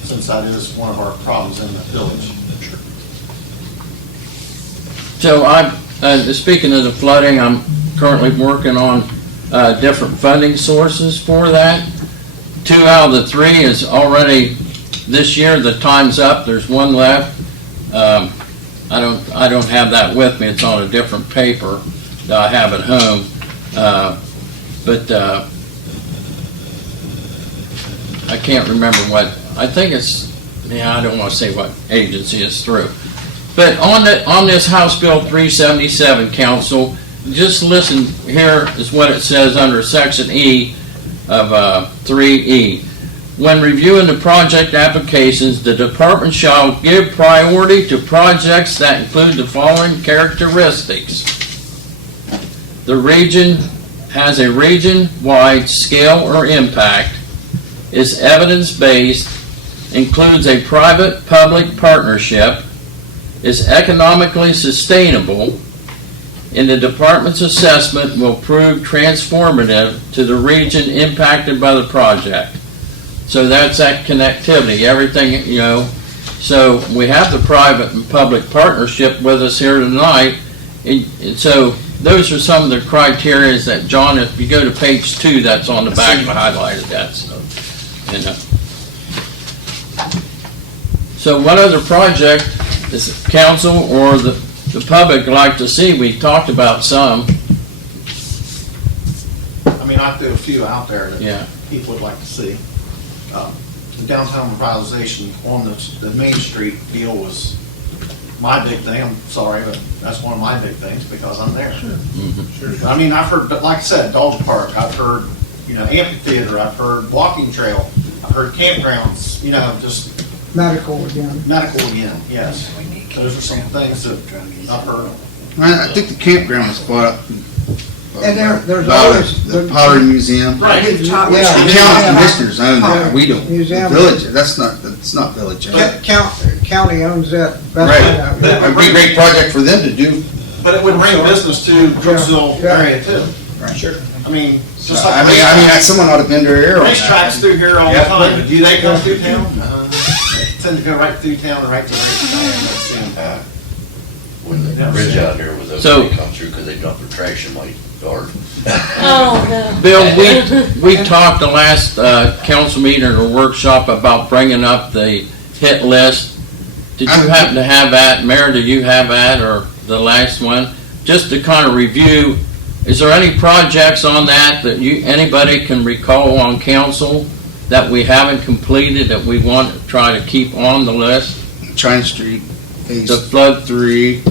since that is one of our problems in the village. So speaking of the flooding, I'm currently working on different funding sources for that. 2 out of the 3 is already, this year, the time's up, there's 1 left. I don't have that with me, it's on a different paper that I have at home. But I can't remember what, I think it's, I don't want to say what agency it's through. But on this House Bill 377, Council, just listen, here is what it says under Section E of 3E. When reviewing the project applications, the department shall give priority to projects that include the following characteristics. The region has a region-wide scale or impact, is evidence-based, includes a private-public partnership, is economically sustainable, and the department's assessment will prove transformative to the region impacted by the project. So that's that connectivity, everything, you know. So we have the private and public partnership with us here tonight. And so those are some of the criteria that, John, if you go to page 2, that's on the back, I highlighted that. So what other project is council or the public like to see? We talked about some. I mean, I threw a few out there that Yeah. people would like to see. The downtown revitalization on the Main Street deal was my big thing. I'm sorry, but that's one of my big things because I'm there. Sure. I mean, I've heard, but like I said, dog park, I've heard, amphitheater, I've heard walking trail, I've heard campgrounds, just Medical again. medical again, yes. Those are some things that I've heard. I think the campground was bought up. And there's About always. the Pottery Museum. Right. The county commissioners own that, we don't. The Museum. village, that's not village. County owns that. That's Right. It'd be a great project for them to do. But it would bring business to Crooksville Yeah. area too. Right. Sure. I mean, just like. I mean, someone ought to bend their ear on Race that. tracks through here all the Yeah. time, but do they come through town? Tend to go right through town and right to the racetrack. That's the impact. When the bridge out here was So- open, they come through because they dumped their trash in my yard. Oh, no. Bill, we talked the last council meeting or workshop about bringing up the hit list. Did you happen to have that, Mayor, did you have that, or the last one? Just to kind of review, is there any projects on that anybody can recall on council that we haven't completed that we want to try to keep on the list? China Street, phase The flood 3,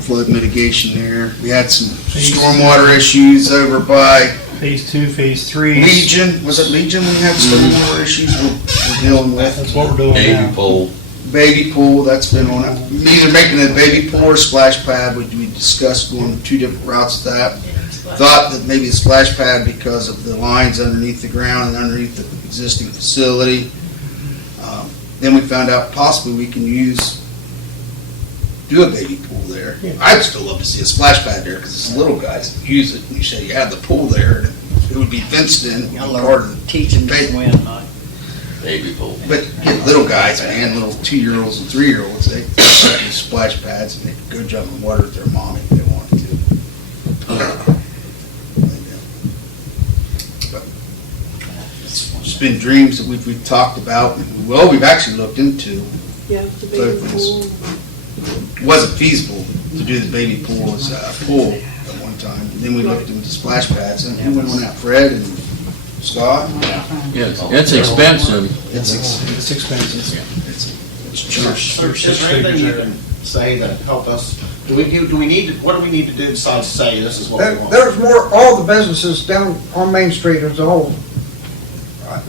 flood mitigation there. We had some stormwater issues over by Phase 2, Phase 3. Legion. Was it Legion we had stormwater issues we're dealing with? That's what we're doing Baby now. pole. Baby pool, that's been on it. Either making a baby pool or splash pad, we discussed going 2 different routes with that. Thought that maybe a splash pad because of the lines underneath the ground and underneath the existing facility. Then we found out possibly we can do a baby pool there. I'd still love to see a splash pad there because it's little guys that use it. And you say you have the pool there, and it would be fenced in. Part of the Teaching them to swim, huh? Baby pole. But get little guys, man, little 2-year-olds and 3-year-olds, they set these splash pads and they could go jump in water with their mom if they wanted to. been dreams that we've talked about, well, we've actually looked into. Yeah, the But baby pool. it wasn't feasible to do the baby pool as a pool at one time. And then we looked into splash pads, and who went on that, Fred and Scott? Yes, it's expensive. It's expensive. It's church. So is there anything you can say that help us? Do we need to, what do we need to do besides say this is what we want? There's more, all the businesses down on Main Street as a whole.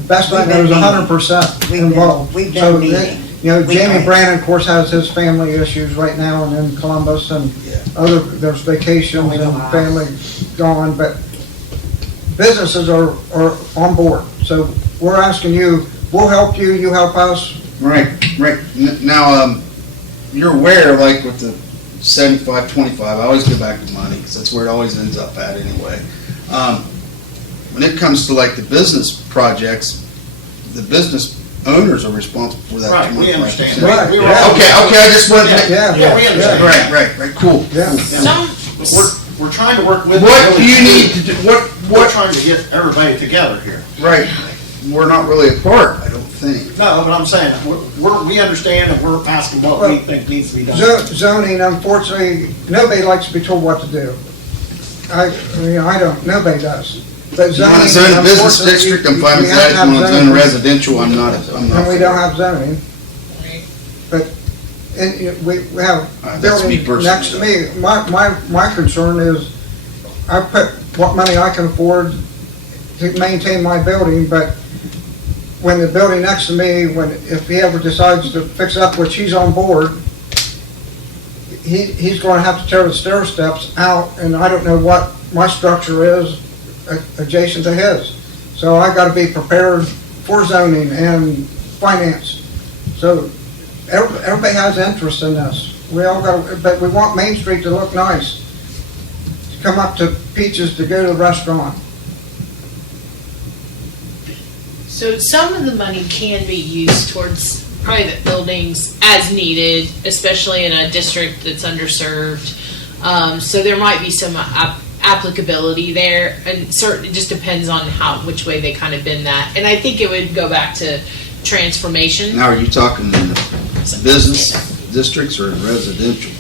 Best I know is 100% involved. We've been So, meeting. you know, We Jamie are. Brannon, of course, has his family issues right now and in Columbus and there's vacations and family gone, but businesses are on board. So we're asking you, we'll help you, you help us. Right. Now, you're aware, like with the 75-25, I always go back to money, because that's where it always ends up at anyway. When it comes to like the business projects, the business owners are responsible for that. Right, we 25%. understand. Right, We were yeah. all- Okay, I just wanted to. Yeah, we understand. Right, cool. Yeah. We're trying to work with. What do you need to do, We're trying to get everybody together here. right, we're not really apart, I don't think. No, but I'm saying, we understand and we're asking what we think needs to be done. Zoning, unfortunately, nobody likes to be told what to do. I mean, I don't, nobody does. But You want to zoning, zone a business unfortunately, district, I'm fine we with have that. to If have you want to zone zoning. residential, I'm not. And we don't have zoning. But, and we have That's me building next to personally. me. My concern is, I put what money I can afford to maintain my building, but when the building next to me, if he ever decides to fix it up, which he's on board, he's gonna have to tear the stair steps out, and I don't know what my structure is adjacent to his. So I gotta be prepared for zoning and finance. So everybody has interest in this. We all got, but we want Main Street to look nice. To come up to Peaches to go to the restaurant. So some of the money can be used towards private buildings as needed, especially in a district that's underserved. So there might be some applicability there, and it just depends on which way they kind of bend that. And I think it would go back to transformation. Now, are you talking in the business districts or in residential?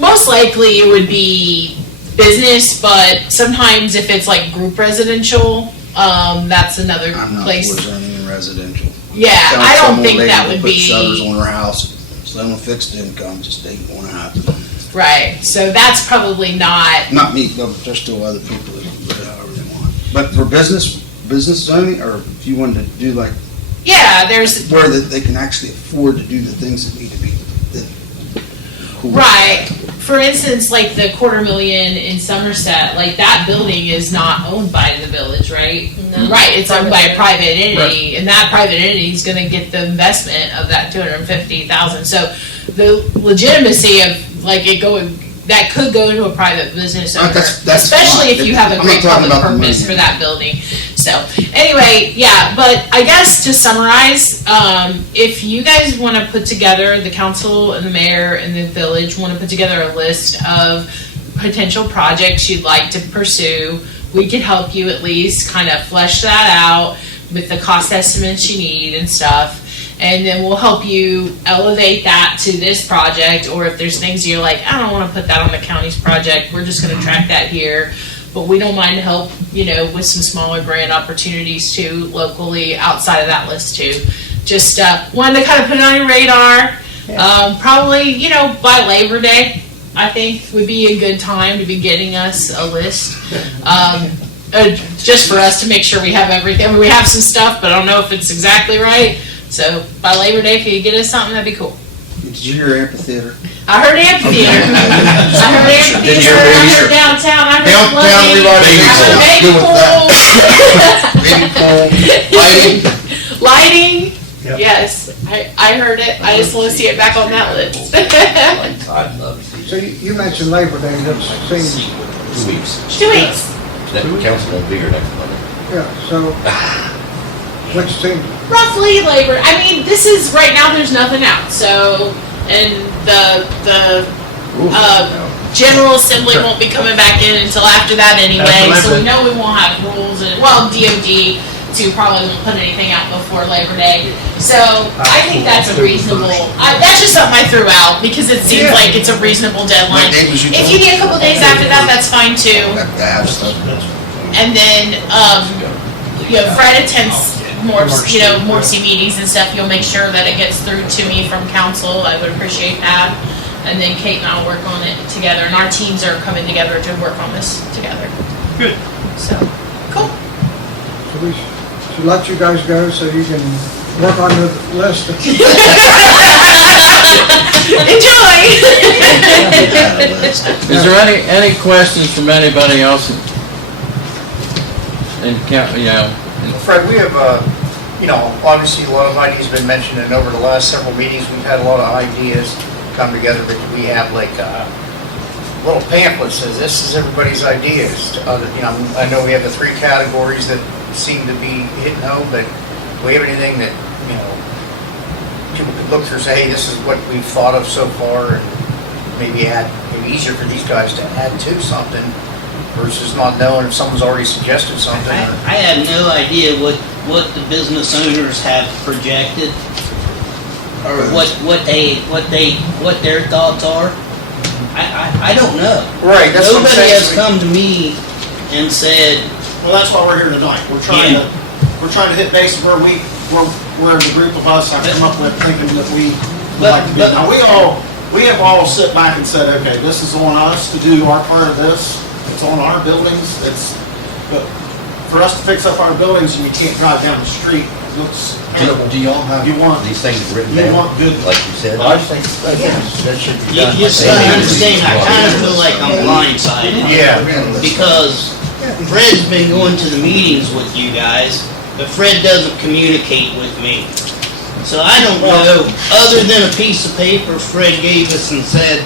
Most likely it would be business, but sometimes if it's like group residential, that's another I'm not place. for zoning in residential. Yeah, Sounds I like don't some old think lady that will would put shutters be on her house, so on fixed income, just ain't gonna happen. right. So that's probably not. Not me, but there's still other people that do it however they want. But for business zoning, or if you wanted to do like, Yeah, there's where they can actually afford to do the things that need to be. Cool. right. For instance, like the $250,000 in Somerset, like that building is not owned by the village, right? No. Right, it's owned by a private entity, and that private entity is going to get the investment of that $250,000. So the legitimacy of like it going, that could go into a private business owner, That's especially fine. if you have a I'm not great talking public about the purpose money. for that building. So anyway, yeah, but I guess to summarize, if you guys want to put together, the council and the mayor and the village want to put together a list of potential projects you'd like to pursue, we could help you at least kind of flesh that out with the cost estimates you need and stuff. And then we'll help you elevate that to this project, or if there's things you're like, I don't want to put that on the county's project, we're just going to track that here. But we don't mind to help, with some smaller grant opportunities too, locally, outside of that list too. Just wanted to kind of put it on your radar. Probably, by Labor Day, I think would be a good time to be getting us a list. Just for us to make sure we have everything. I mean, we have some stuff, but I don't know if it's exactly right. So by Labor Day, if you could get us something, that'd be cool. Did you hear amphitheater? I heard amphitheater. I heard amphitheater. I heard downtown. I heard Downtown, flooding. I heard baby pool. Baby pool, lighting. Lighting. Yep. Yes, I heard it. I just want to see it back on that list. I'd love to see So you mentioned Labor Day, which seems, 2 weeks. 2 weeks. That council won't be here next Monday. yeah, so, which seems, Roughly labor. I mean, this is right now. There's nothing out. So, and the General Assembly won't be coming back in until after that anyway. After So we Labor. know we won't have rules and DOD. so you probably won't put anything out before Labor Day. So I think that's a reasonable, that's just something I threw out because it seems like it's a reasonable deadline. What date was your If you need a couple days after that, that's fine too. Have to have stuff. And then, Fred attends more, Morsi meetings and stuff. You'll make sure that it gets through to me from council. I would appreciate that. And then Kate and I will work on it together, and our teams are coming together to work on this together. Good. So, cool. So we should let you guys go so you can work on the list. Enjoy! Is there any questions from anybody else? Fred, we have, obviously a lot of ideas been mentioned, and over the last several meetings, we've had a lot of ideas come together, but we have like little pamphlets says this is everybody's ideas. I know we have the 3 categories that seem to be hitting home, but do we have anything that, people could look through and say, hey, this is what we've thought of so far, and maybe easier for these guys to add to something versus not knowing if someone's already suggested something. I have no idea what the business owners have projected, or what their thoughts are. I don't know. Right, that's what I'm Nobody saying. has come to me and said, Well, that's why we're here tonight. We're trying to hit base where the group of us have come up with thinking that we would like to do. Now, we have all sit back and said, okay, this is on us to do our part of this. It's on our buildings. But for us to fix up our buildings and you can't drive down the street, it looks terrible. Do y'all have these things written down? You want good. Like you said? I think that should be done. you just gotta understand, I kind of feel like I'm blindsided. Yeah. Because Fred's been going to the meetings with you guys, but Fred doesn't communicate with me. So I don't know, other than a piece of paper Fred gave us and said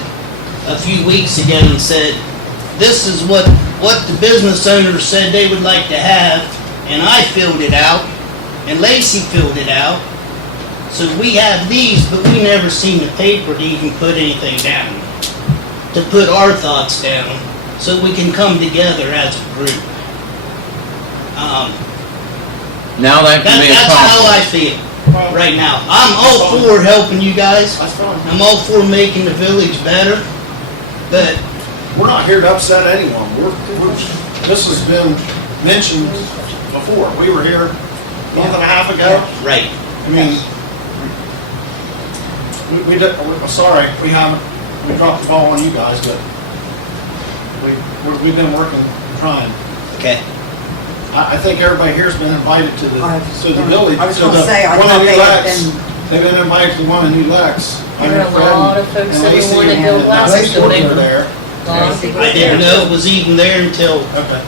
a few weeks ago and said, this is what the business owners said they would like to have, and I filled it out, and Lacey filled it out. So we have these, but we never seen the paper to even put anything down, to put our thoughts down, so we can come together as a group. Now that can be That's how I accomplished. feel right now. I'm all for helping you guys. That's fine. I'm all for making the village better, but We're not here to upset anyone. This has been mentioned before. We were here a month and a half ago. right. I mean, we're sorry, we dropped the ball on you guys, but we've been working, trying. Okay. I think everybody here's been invited to the village. I was to gonna the say, I one thought of New they had Lex. They've been invited to one of New Lex. There are a lot of folks that want to go last Lacey week. were there. I didn't know it was even there until Okay.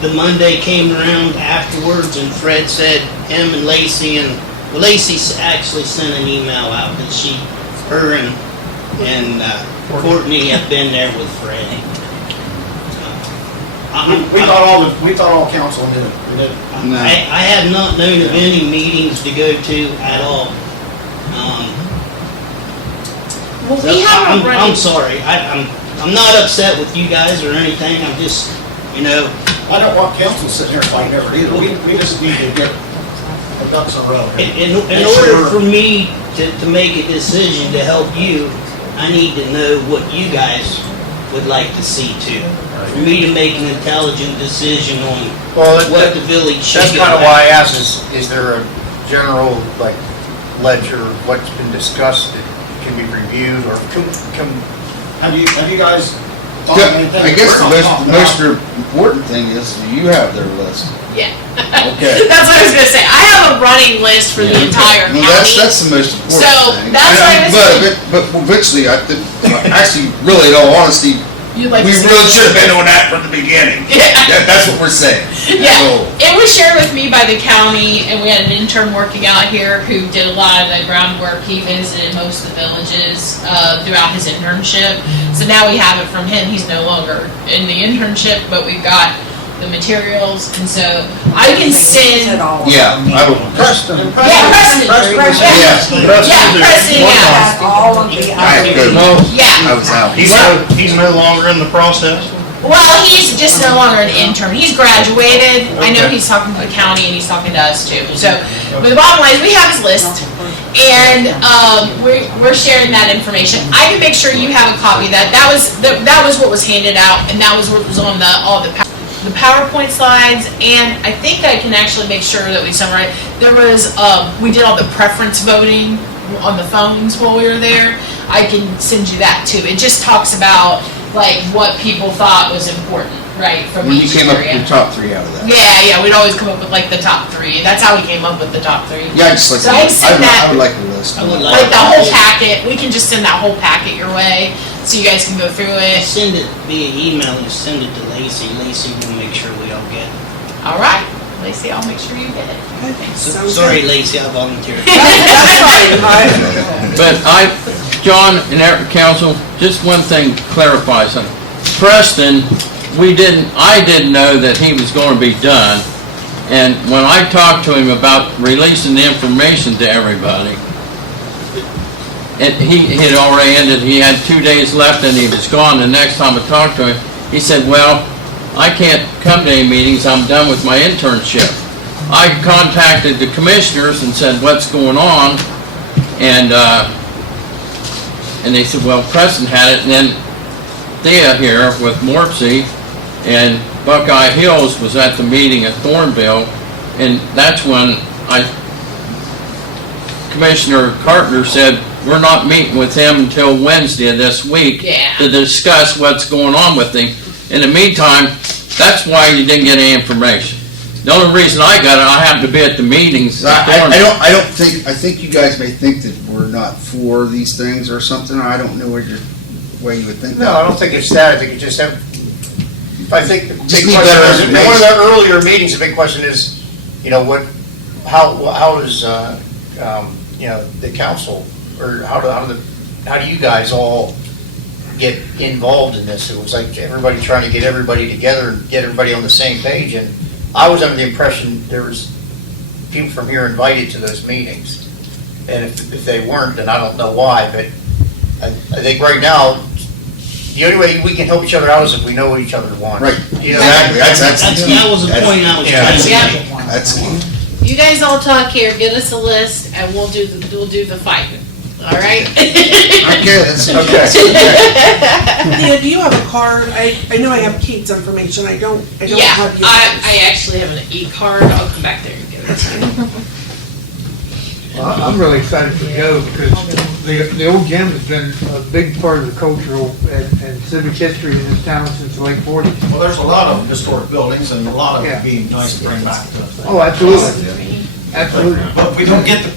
the Monday came around afterwards, and Fred said him and Lacey Lacey actually sent an email out that her and Courtney have been there with Fred. We thought all council knew. We didn't. I have not known of any meetings to go to at all. Well, we have I'm already. sorry. I'm not upset with you guys or anything. I'm just, I don't want council sitting here fighting over it either. We just need to get our ducks in a row. in order for me to make a decision to help you, I need to know what you guys would like to see too. For me to make an intelligent decision on what the village should That's be kind of about. why I asked, is there a general, ledger of what's been discussed that can be reviewed, or can Have you guys thought of anything? I guess We're the not most talking important thing is you have their list. Yeah. Okay. That's what I was gonna say. I have a running list for the entire Well, county. that's the most important So, thing. that's what I was saying. But eventually, actually, really, in all honesty, You'd like we to see- really should have been doing that from the beginning. Yeah. That's what we're saying. Yeah, So, it was shared with me by the county, and we had an intern working out here who did a lot of the groundwork. He visited most of the villages throughout his internship. So now we have it from him. He's no longer in the internship, but we've got the materials, and so I can send. yeah, I would. Preston. Yeah, Preston. Yeah. Preston, yeah. All of the I had to go. Yeah. I was out. He's no longer in the process. Well, he's just no longer an intern. He's graduated. I know he's talking to the county and he's talking to us too. So, but the bottom line is we have his list, and we're sharing that information. I can make sure you have a copy of that. That was what was handed out, and that was what was on all the PowerPoint slides. And I think I can actually make sure that we summarize. There was we did all the preference voting on the phones while we were there. I can send you that too. It just talks about like what people thought was important, right, from When you each came up with area. your top 3 out of that. Yeah, we'd always come up with like the top 3. That's how we came up with the top 3. Yeah, I just like, So I send I would that, like a list. I would like the whole packet. We can just send that whole packet your way, so you guys can go through it. Send it via email and send it to Lacey. Lacey will make sure we all get it. All right, Lacey, I'll make sure you get it. Sounds Sorry, good. Lacey, I volunteered. That's fine. But John and council, just one thing to clarify something. Preston, I didn't know that he was going to be done. And when I talked to him about releasing the information to everybody, he had already ended, he had 2 days left and he was gone. The next time I talked to him, he said, well, I can't come to any meetings, I'm done with my internship. I contacted the commissioners and said, what's going on? And they said, well, Preston had it. And then Thea here with Morpsey and Buckeye Hills was at the meeting at Thornville, and that's when Commissioner Carpenter said, we're not meeting with him until Wednesday of this week to discuss what's going on with him. In the meantime, that's why you didn't get any information. The only reason I got it, I happened to be at the meetings. I think you guys may think that we're not for these things or something. I don't know why you would think that. No, I don't think it's that. I think it's just have, I think the big need question better is, in one of the earlier meetings, the big question is, how does, the council, or how do you guys all get involved in this? It was like everybody trying to get everybody together and get everybody on the same page, and I was under the impression there was people from here invited to those meetings. And if they weren't, then I don't know why, but I think right now, the only way we can help each other out is if we know what each other want. Right, exactly, That was the point I was trying to make. That's key. You guys all talk here, get us a list, and we'll do the fighting. All right? Okay, that's okay. Leah, do you have a card? I know I have Kate's information. I don't have yours. I actually have an e-card. I'll come back there and give it to you. Well, I'm really excited to go because the old gym has been a big part of the cultural and civic history in this town since the late 40s. Well, there's a lot of historic buildings and a lot of it being nice to bring back to us. Oh, absolutely. Absolutely. But if we don't get the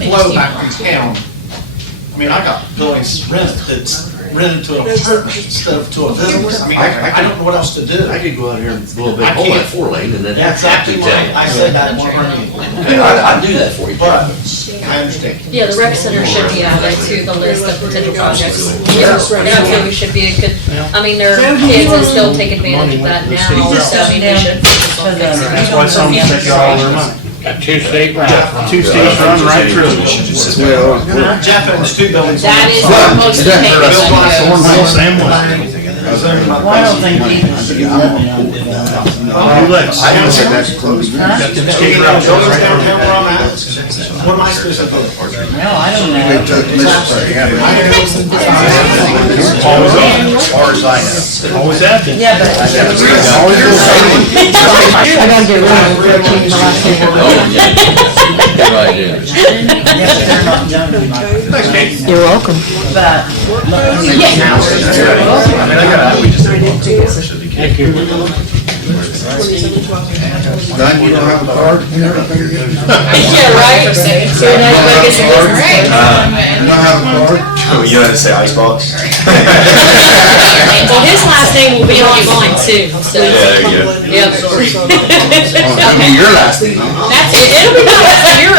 flow back to town, I mean, I got buildings rented to an apartment instead of to a business. I mean, I don't know what else to do. I could go out here and blow a big hole in that 4-lane and then. That's exactly why I said that in one of our meetings. Okay, I'd do that for you. But, I understand. Yeah, the rec center should be added to the list of potential projects. Yeah, absolutely should be a good, I mean, there are kids that still take advantage of that now, so I mean, they should. That's why some take all their money. Two state Two states run right through. Jeff and his 2 buildings. That is where most of the payments go. Same way. Well, I don't think he was. I haven't said that's closed. Buildings downtown where I'm at. What am I supposed to do? Well, I don't know. They took Mississippi, haven't they? Always on. As far as I know. Always have been. Yeah, but. I gotta get rid of the last Oh, yeah. Good idea. Yeah, but they're not done. You're welcome. But. Thank you. Don, you don't have a card? Yeah, right? So now you better get some business. You don't have a card? You know how to say icebox? Well, his last name will be on mine too, so. Yeah, there you go. Yep. That'll be your last name, huh? That's it, it'll be your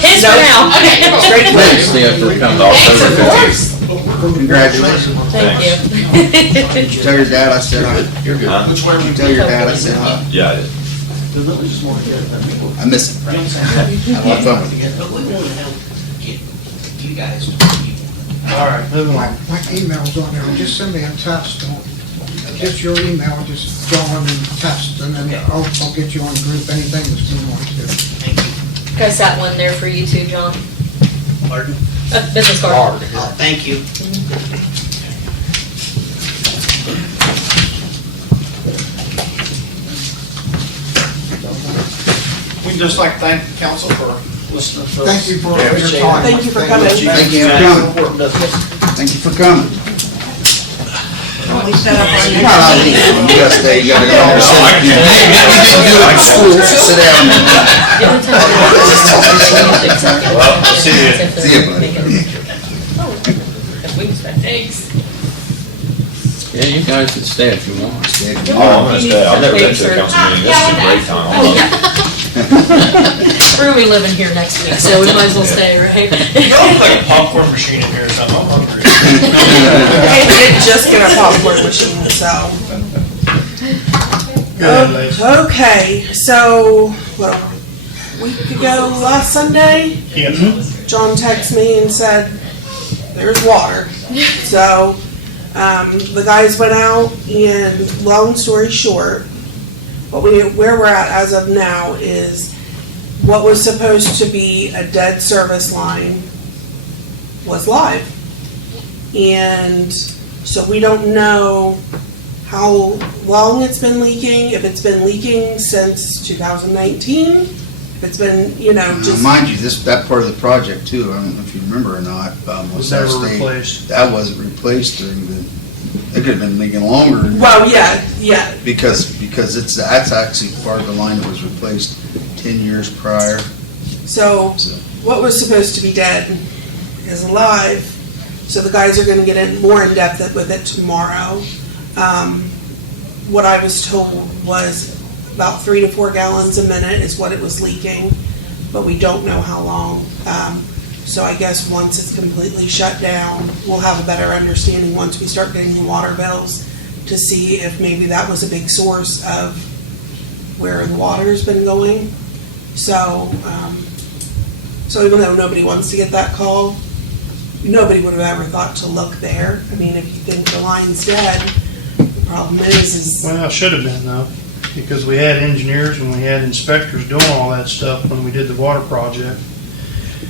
his for now. Thanks, Thea, for coming. Thanks, of course. Congratulations. Thank you. Did you tell your dad I said hi? You're good. Which way Did you tell your dad I said hi? Yeah, I did. I miss him. Have a lot of fun with you. But we want to help get you guys to All right, moving on. My email's on there, just send me a text, don't get your email, just go on and text, and then I'll get you on the group, anything that's going on too. Got that one there for you too, John. Pardon? Business card. Oh, thank you. We'd just like to thank the council for listening to us. Thank you for Yeah, your appreciate time. Thank you for coming. Thank you for coming. Thank you for coming. We set up our You gotta stay, you gotta go. You didn't do it in school, so sit down. Well, we'll see you. See you, buddy. Thanks. Yeah, you guys can stay if you want. Oh, I'm gonna stay. I've never been to a council meeting. This is a great time. I love it. We're gonna be living here next week, so we might as well stay, right? Like a popcorn machine in here or something. I'm hungry. Hey, we did just get our popcorn machine, so. Good, Liz. Okay, so, what, a week ago, last Sunday, Yep. John texted me and said, there's water. So, the guys went out and, long story short, where we're at as of now is what was supposed to be a dead service line was live. And so we don't know how long it's been leaking, if it's been leaking since 2019, if it's been, just. Mind you, that part of the project too, I don't know if you remember or not, Was that never state- replaced. That wasn't replaced during it could have been leaking longer. Well, yeah. Because that's actually part of the line that was replaced 10 years prior. So what was supposed to be dead is alive. So the guys are gonna get in more in depth with it tomorrow. What I was told was about 3 to 4 gallons a minute is what it was leaking, but we don't know how long. So I guess once it's completely shut down, we'll have a better understanding once we start getting the water bills to see if maybe that was a big source of where the water's been going. So even though nobody wants to get that call, nobody would have ever thought to look there. I mean, if you think the line's dead, the problem is Well, it should have been though, because we had engineers and we had inspectors doing all that stuff when we did the water project.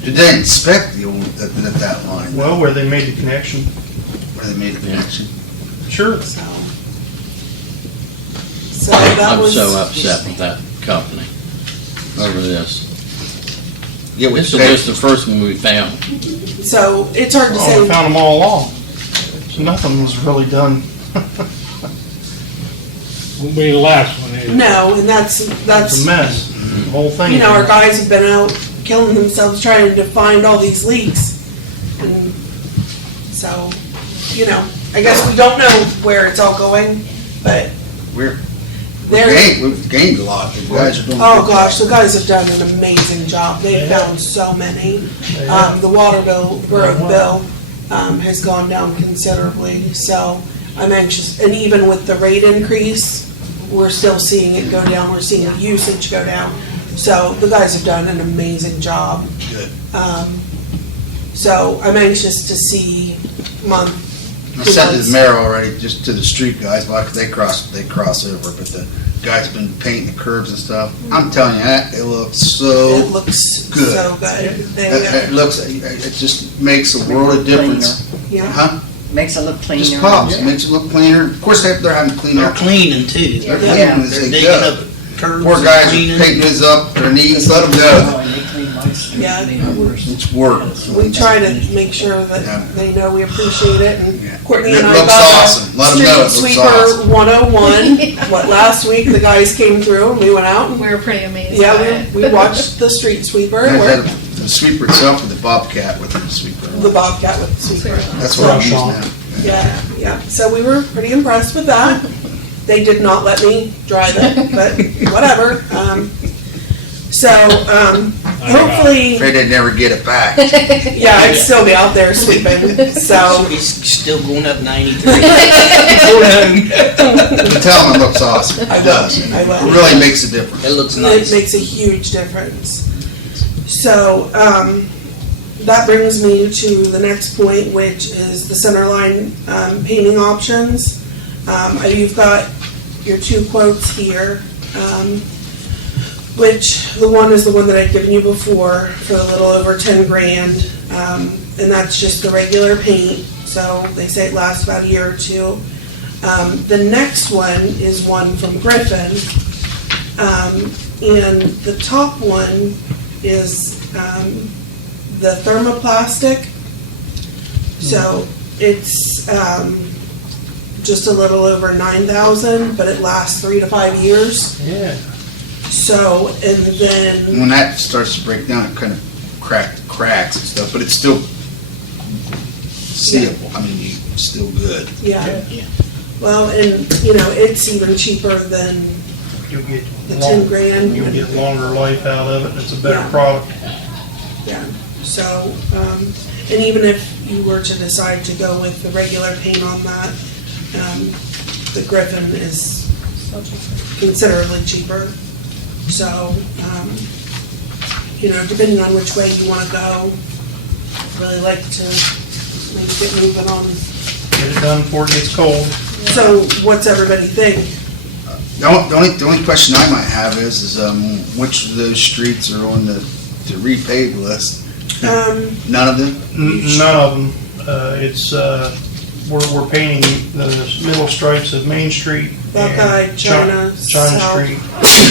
Did they inspect that line? Well, where they made the connection. Where they made the connection? Sure. so that I'm was. so upset with that company over this. Yeah, This is just the first one we found. So it's hard to Oh, say. we found them all along. Nothing was really done. Won't be the last one, either. No, and that's It's a mess. The whole thing. our guys have been out killing themselves trying to find all these leaks. And so, I guess we don't know where it's all going, but We've they're, gained a lot. The guys are doing. oh gosh, the guys have done an amazing job. They've found so many. The water bill, road bill, has gone down considerably, so I'm anxious. And even with the rate increase, we're still seeing it go down. We're seeing the usage go down. So the guys have done an amazing job. Good. So I'm anxious to see month. I said to the mayor already, just to the street guys, well, 'cause they cross over, but the guys been painting the curbs and stuff. I'm telling you, it looks so It looks good. so good. It just makes a world of difference. Yeah. Huh? Makes it look cleaner. Just pops, makes it look cleaner. Of course, they're having to clean They're up. cleaning too. They're They're cleaning as they digging go. up curbs Poor and guys are cleaning. painting his up, their knees, let them go. Yeah. It's work. We try to make sure Yeah. that they know we appreciate it, and Yeah. Courtney It and I looks got awesome. Let 'em know it looks Street Sweeper awesome. 101. Last week, the guys came through, and we went out, and, We were pretty amazed by yeah, it. we watched the street sweeper, Guys where- had the sweeper itself with the bobcat with the sweeper. the Bobcat with the sweeper. That's what I'm Brush using on. now. Yeah, so we were pretty impressed with that. They did not let me drive it, but whatever. Hopefully, Afraid they'd never get it back. yeah, I'd still be out there sweeping, so. He's still going up 93. Tell them it looks awesome. It does. I will. It really makes a difference. It looks It nice. makes a huge difference. So, that brings me to the next point, which is the center line painting options. You've got your two quotes here, which the one is the one that I'd given you before for a little over 10 grand. And that's just the regular paint, so they say it lasts about a year or two. The next one is one from Griffin, and the top one is the thermoplastic. So it's just a little over 9,000, but it lasts 3 to 5 years. Yeah. So, and then When that starts to break down, it kind of cracks and stuff, but it's still seeable. I mean, still good. yeah. Well, and it's even cheaper than You'll get the 10 grand. You'll get longer life out of it. It's a better Yeah. product. Yeah, so, and even if you were to decide to go with the regular paint on that, the Griffin is considerably cheaper. So, depending on which way you wanna go, I'd really like to maybe get moving on. Get it done before it gets cold. So what's everybody think? The only question I might have is which of those streets are on the repave list? None of them? None of them. We're painting the middle stripes of Main Street. Buckeye, and China, China South Street,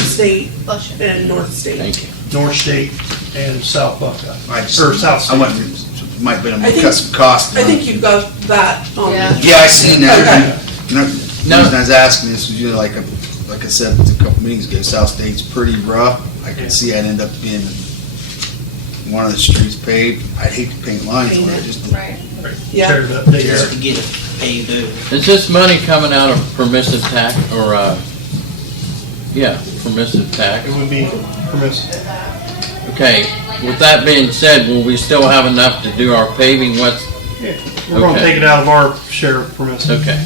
State, and North State. Thank you. North State, and South Buckeye. Or South State. Might have been I able to think- cut some cost. I think you've got that on. Yeah. Yeah, I seen that. Okay. The reason I was asking this was, like I said a couple meetings ago, South State's pretty rough. I could see I'd end up being one of the streets paved. I'd hate to paint lines on it, just to Right. Yeah. Tear it up, dig it Just up. to get it paved over. Is this money coming out of permissive tax or, permissive tax? It would be permissible. Okay, with that being said, will we still have enough to do our paving? What's, Yeah. We're gonna Okay. take it out of our share of permissible. okay.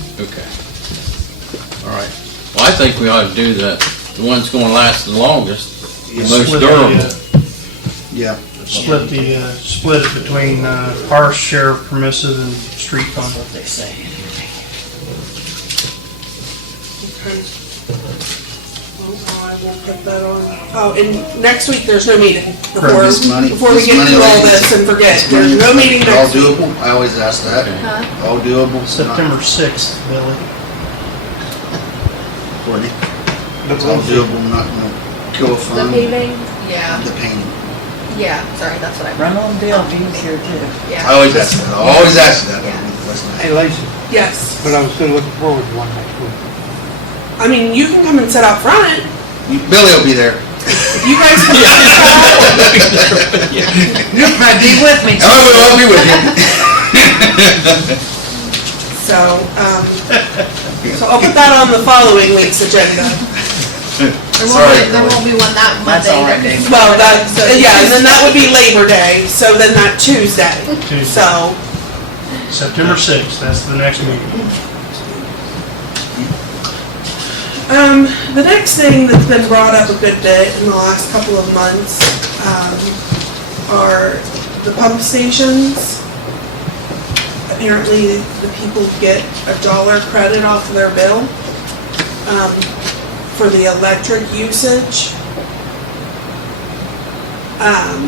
All right. Well, I think we ought to do the one's gonna last the longest, the most Split durable. yeah. Split it between our share of permissive and street fund. That's what they say. Okay. Well, I will put that on. Oh, and next week, there's no meeting before This money- we this get money through all like- this and forget. This There's money- no meeting All next week. doable? I always ask that. Okay. All doable? September 6th, Billy. Courtney? It's all doable, not gonna kill a fund. Yeah, The painting. yeah, sorry, that's what I Run on Bill, he's here too. Yeah. I always ask that. I always ask that. Yeah. Hey, Lacey, Yes. but I was still looking forward to one next week. I mean, you can come and sit out front. Billy will be there. You guys can You'll probably be with me. I'll be with you. So I'll put that on the following week's agenda. Sorry, There won't be one that That's Monday. all right, Dave. Well, yeah, and then that would be Labor Day, so then that Tuesday. Tuesday. So, September 6th, that's the next meeting. the next thing that's been brought up a good bit in the last couple of months, are the pump stations. Apparently, the people get $1 credit off of their bill, for the electric usage.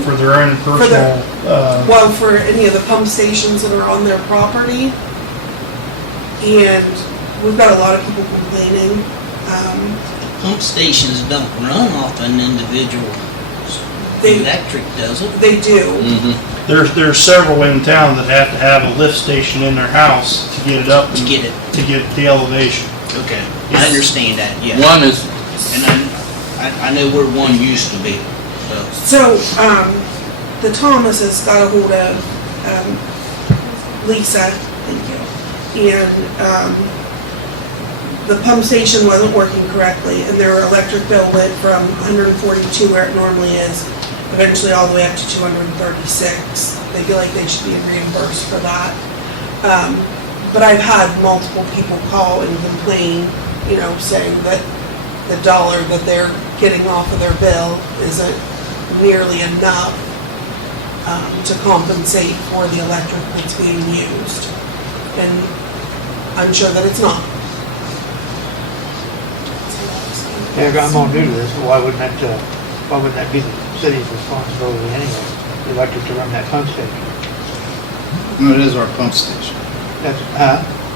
For their own personal, Well, for any of the pump stations that are on their property. And we've got a lot of people complaining. Pump stations don't run off an individual They, electric, does it? they do. Mm-hmm. there's several in town that have to have a lift station in their house to get it up To and get it, to get the elevation. okay. Yes. I understand that, yeah. One is, And I know where one used to be, so. So, the Thomases got a hold of, Lisa, thank you. And, the pump station wasn't working correctly and their electric bill went from 142 where it normally is, eventually all the way up to 236. They feel like they should be reimbursed for that. But I've had multiple people call and complain, saying that the dollar that they're getting off of their bill isn't nearly enough to compensate for the electric that's being used. And I'm sure that it's not. Yeah, I'm gonna do this, why wouldn't that be the city's responsibility anyway, the electric to run that pump station? No, it is our pump station. That's,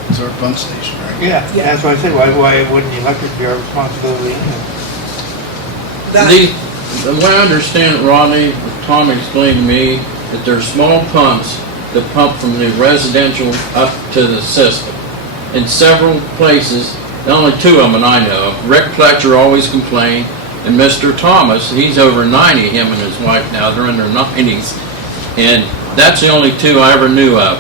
It's our pump station, right? yeah, that's why I said, why wouldn't the electric be our responsibility anyway? The way I understand it, Rodney, Tom explained to me that there's small pumps that pump from the residential up to the system. In several places, only two of them I know of. Rick Fletcher always complained, and Mr. Thomas, he's over 90, him and his wife now, they're in their 90s. And that's the only two I ever knew of.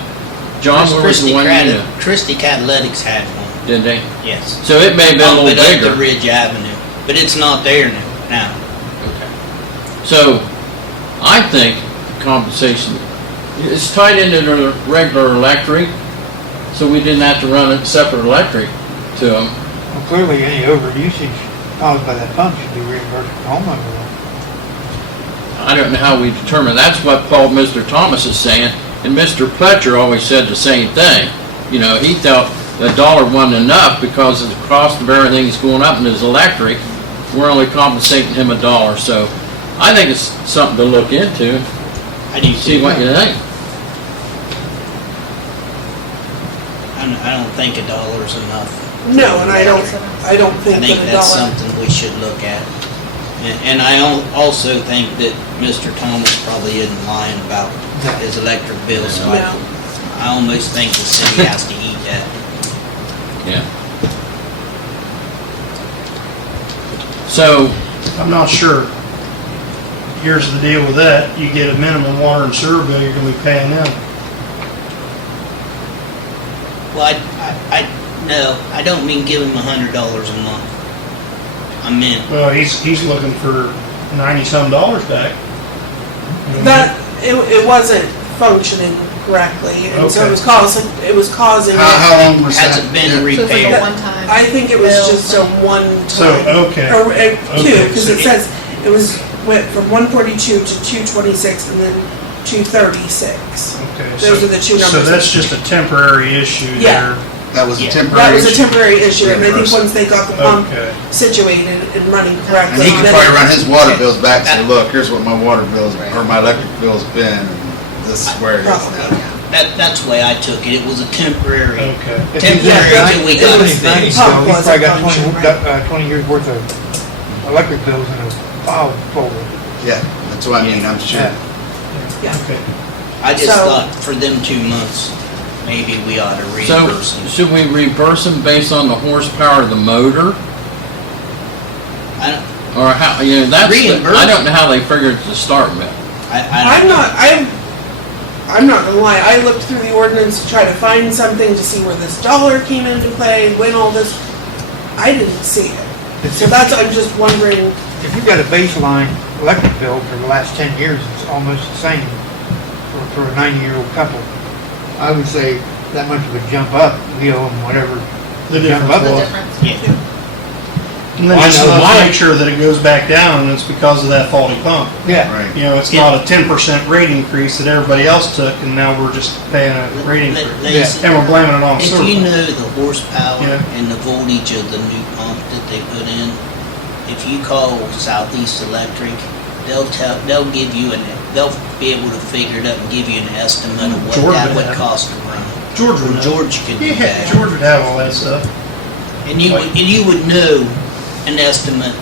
John, where was the one you knew? Christie Catalytics had one, Did they? yes. So it may have been a Up little at bigger. the Ridge Avenue, but it's not there now. So, I think compensation is tied into the regular electric, so we didn't have to run a separate electric to them. Well, clearly, any overusage caused by that pump should be reimbursed from homeowner. I don't know how we determine, that's what Mr. Thomas is saying, and Mr. Fletcher always said the same thing. You know, he felt $1 wasn't enough because of the cost of everything is going up in his electric. We're only compensating him $1, so I think it's something to look into. I do See too. what you think. I don't think $1 is enough. No, and I don't think I that think $1. that's something we should look at. And I also think that Mr. Thomas probably isn't lying about his electric bill, so No. I almost think the city has to eat that. Yeah. So, I'm not sure. Here's the deal with that, you get a minimum water and sewer bill, you're gonna be paying them. Well, no, I don't mean give him $100 a month. I meant, Well, he's looking for 90-some dollars back. That, it wasn't functioning correctly, and so it was causing. How long was that? hasn't been So it's like a repaired. one-time. I think it was bill just a thing. one-time. So, okay. Or, two, Okay, because so it says, it went from 142 to 226 and then 236. Okay, Those are the two so numbers. that's just a temporary issue Yeah. there. That was a Yeah. temporary That was a issue. temporary issue, and I think once they got the pump Okay. situated and running And correctly. he could then probably it- run his water bills back and say, look, here's what my water bills, or my electric bill's been, and this is where it is Probably. now. That's the way I took it. It was a temporary. Okay. If he's Temporary got till we if got it he's 90, fixed. so Pump he's wasn't probably got functioning 20 years worth of electric bills in a file folder. Yeah, that's what I mean, I'm sure. Yeah. Yeah. Okay. I just So- thought for them 2 months, maybe we ought to so reimburse them. should we reimburse them based on the horsepower of the motor? I don't- Or how, you know, that's, Reimburse? I don't know how they figured to start with. I'm not gonna lie, I looked through the ordinance to try to find something to see where this dollar came into play, when all this, I didn't see it. So that's, I'm just wondering, If you've got a baseline electric bill for the last 10 years, it's almost the same for a 90-year-old couple. I would say that much of a jump up, we owe them whatever. The jump difference up The was. difference. Yeah. And then I just know let's mine- make sure that it goes back down, and it's because of that faulty pump. Yeah, Right. You know, it's not a 10% rate increase that everybody else took, and now we're just paying a rate increase. Lacey, And we're blaming it on if sewer. you know the horsepower Yeah. and the voltage of the new pump that they put in, if you call Southeast Electric, they'll give you they'll be able to figure it up and give you an estimate of what George that would would have. cost to run. George would Well, know. George could do Yeah, that. George would have all that stuff. And you would know an estimate,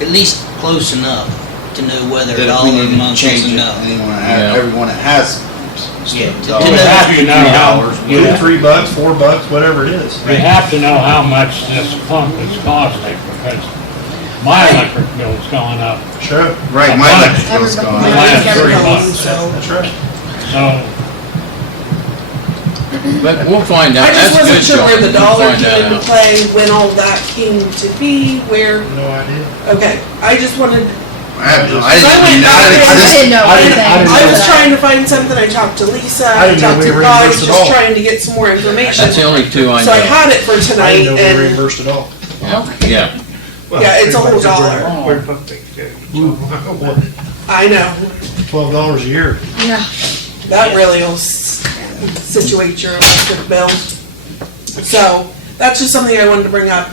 at least close enough to know whether That a if dollar we a need to month is change it, enough. Yeah. everyone that has. Yeah, to $2. know- We have to know how, $2, $3, $4, whatever it is. we have to know how much this pump is costing, because my electric bill's gone up, Sure. Right, my electric bill's the gone. last 3 months, That's right. so. But we'll find out. I just That's good, wasn't sure John. where the We'll dollar find that came into out. play, when all that came to be, where, No idea. okay, I just wanted, I have no, I went back I there. didn't- know I was trying to find something, I talked to Lisa, I I didn't know talked we to were guys, reimbursed at just all. trying to get some more information. That's the only two I So I know. had it for I tonight, didn't know we were and, reimbursed at all. Yeah. yeah, it's a whole dollar. Where the pump station goes. I know, $12 a year. Yeah. that really will situate your electric bill. So, that's just something I wanted to bring up,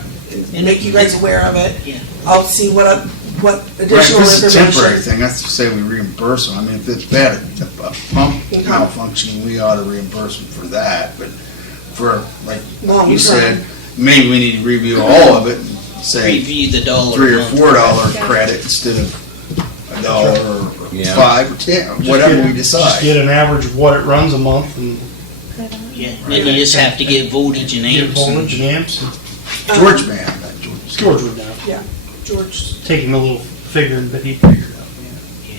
make you guys aware of it. Yeah. I'll see what Right, additional this is a temporary information. thing, that's to say we reimburse them. I mean, if it's bad, a pump malfunctioning, we ought to reimburse them for that, but for, like Long you term. said, maybe we need to review all of it and say Review the dollar. $3 or amount. $4 credit instead of $1 or Yeah. $5 or $10, whatever we Just decide. get an average of what it runs a month and Yeah, and you just have to get voltage and get amps. voltage and amps. George man, that George. George would know. Yeah, George, Take him a little figuring, but he'd figure it out.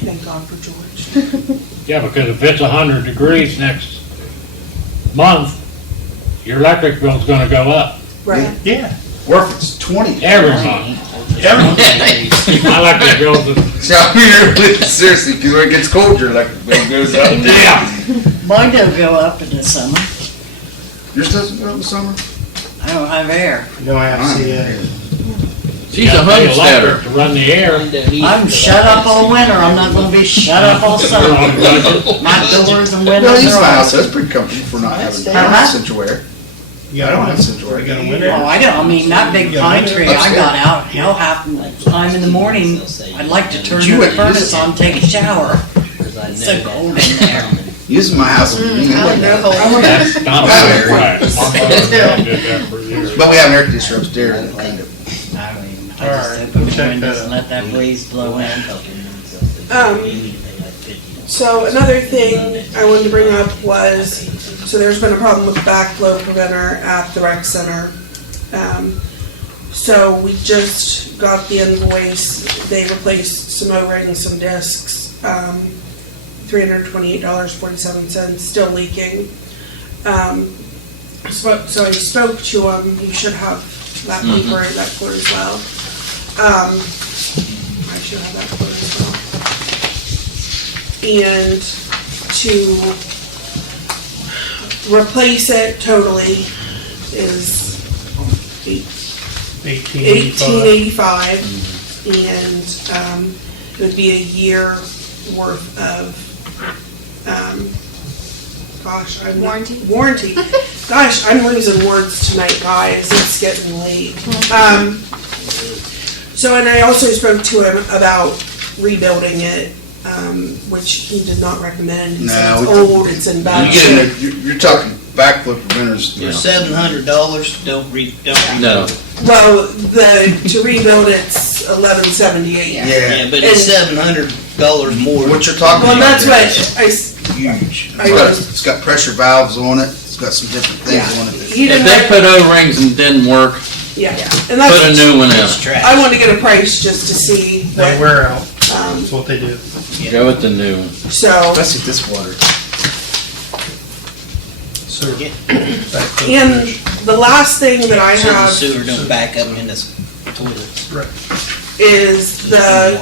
thank God for George. Yeah, because if it's 100 degrees next month, your electric bill's gonna go up Right. Yeah. Or if it's 20. every month. My electric bill's, So, I mean, seriously, because when it gets cold, your electric bill goes up. yeah, Mine don't go up in the summer. Yours doesn't go in the summer? I don't have air. You don't have to see it. She's a gotta pay homesteader. electric to run the air. I'm shut up all winter. I'm not gonna be shut up all summer. My doors and No, windows he's are my open. house, that's pretty comfortable for not having Uh-huh. central air. You I don't got have a central air. You got a window? Oh, I don't, I mean, that big You got pine windows tree, I upstairs? got out, hell, half the time in the morning, I'd like to turn You the wouldn't use furnace it. on, take a shower. It's so cold in there. Using my house, I don't know. That's not fair, right. My mother did that for years. but we have an air conditioner upstairs that kind of. I mean, I All just right, open we'll the check windows that and let that breeze blow in. So another thing I wanted to bring up was, so there's been a problem with the backflow preventer at the rec center. So we just got the invoice, they replaced some O-rings, some discs, $328.47, still leaking. So I spoke to them, you should have that paper, that quote as well. I should have that quote as well. And to replace it totally is $1885, and it would be a year worth of warranty. Gosh, I'm losing words tonight, guys. It's getting late. So, and I also spoke to him about rebuilding it, which he did not recommend. He said No, it's we- old, it's in bad You shape. get in there, you're talking backflip preventers. For $700, don't read. No. Well, to rebuild it's $1178. Yeah, but it's $700 more. What you're talking Well, about that's there what is huge. It's got pressure valves on it, it's got some different things Yeah. on it. He If didn't they rec- put O-rings and didn't work, Yeah, and put a that's, new one in. It's trash. I wanted to get a price just to see They what, wear out. That's what they do. Go with the new one. so. Especially this water. Sewer. And the last thing that I So the have sewer don't back up in this toilets. is the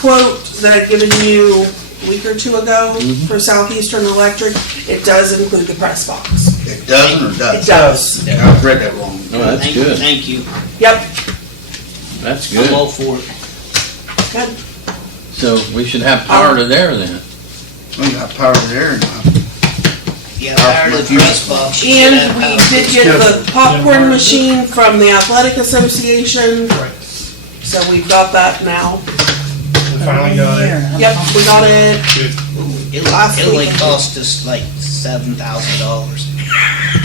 quote that I'd given you a week or two ago for Southeastern Electric. It does include the press box. It doesn't or does? It does. I've read that wrong. Oh, that's Thank- good. Thank you. Yep. That's I'm good. all for it. Good. So we should have power to there then. We got power there now. Yeah, tired of the press box. You should And have we power. did get the popcorn machine from the Athletic Association, Right. so we've got that now. We finally got it. Yep, we got it. Good. It last only week. cost us like $7,000.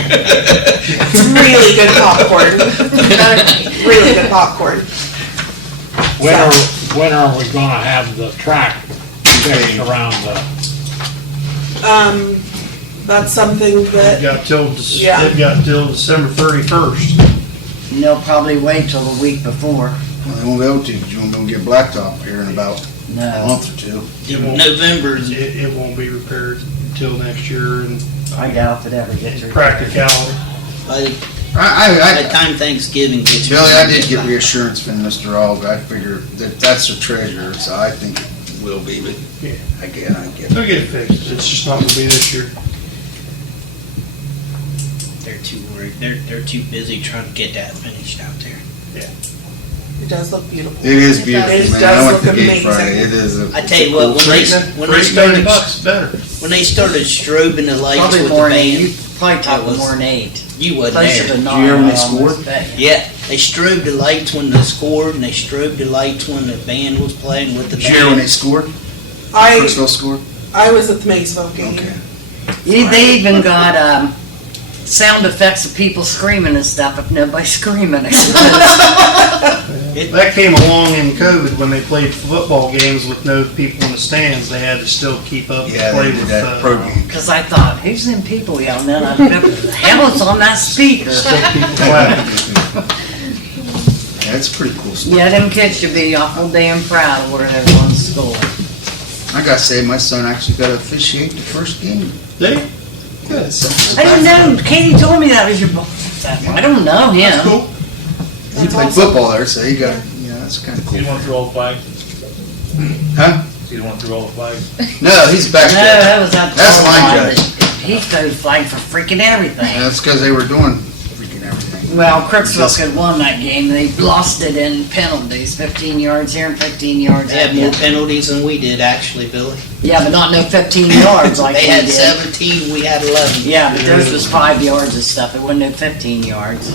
It's really good popcorn. Really good popcorn. When are we gonna have the track fixed around the, That's something It that, got till, Yeah. it got till December 31st. And they'll probably wait till the week before. Well, they won't be able to, because you won't be able to get blacktop here in about a No, month or two. November, It won't be repaired until next year and I doubt if it ever gets repaired. practicality. by the I, time Thanksgiving gets here. Billy, I did get reassurance from Mr. Aug. I figure that that's the treasurer, so I think it will be, but Yeah. I get it. They'll get it fixed. It's just not gonna be this year. They're too worried. They're too busy trying to get that finished out there. it does look beautiful. It is beautiful, It man. does I went look to Gate amazing. Friday. It is a. I tell you what, when they started Better. when they started strobing the lights Probably with more the than, you band, probably that talking was- more than 8. you wasn't Closer there. to 9. you hear when they I almost scored? bet you. Yeah, They strobed the lights when they scored, and they strobed the lights when the band was playing with the Did you hear when they band. scored? I Crooksville scored? I was at the Maysville game. Okay. They even got, sound effects of people screaming and stuff if nobody's screaming. That came along in COVID when they played football games with no people in the stands. They had to still keep up Yeah, and play they did with that program. Cause I thought, who's them people yelling? Then I looked up, the hell is on that speaker? still people clapping. Yeah, it's pretty cool stuff. Yeah, them kids should be awful damn proud of where they're going to school. I gotta say, my son actually got to officiate the first game. Did he? Good. I didn't know, Katie told me that was your boy. I don't know him. That's cool. He played football there, so he got, that's kind of cool. You want through all the flags? Huh? You don't want through all the flags? No, he's back No, there. that was that. That's line judge. He threw flag for freaking everything. That's because they were doing freaking everything. Well, Crooksville could have won that game. They lost it in penalties, 15 yards here and 15 yards They had there. more penalties than we did, actually, Billy. Yeah, but not no 15 yards like They we had did. 17, we had 11. Yeah, but theirs was 5 yards and stuff. It wasn't no 15 yards.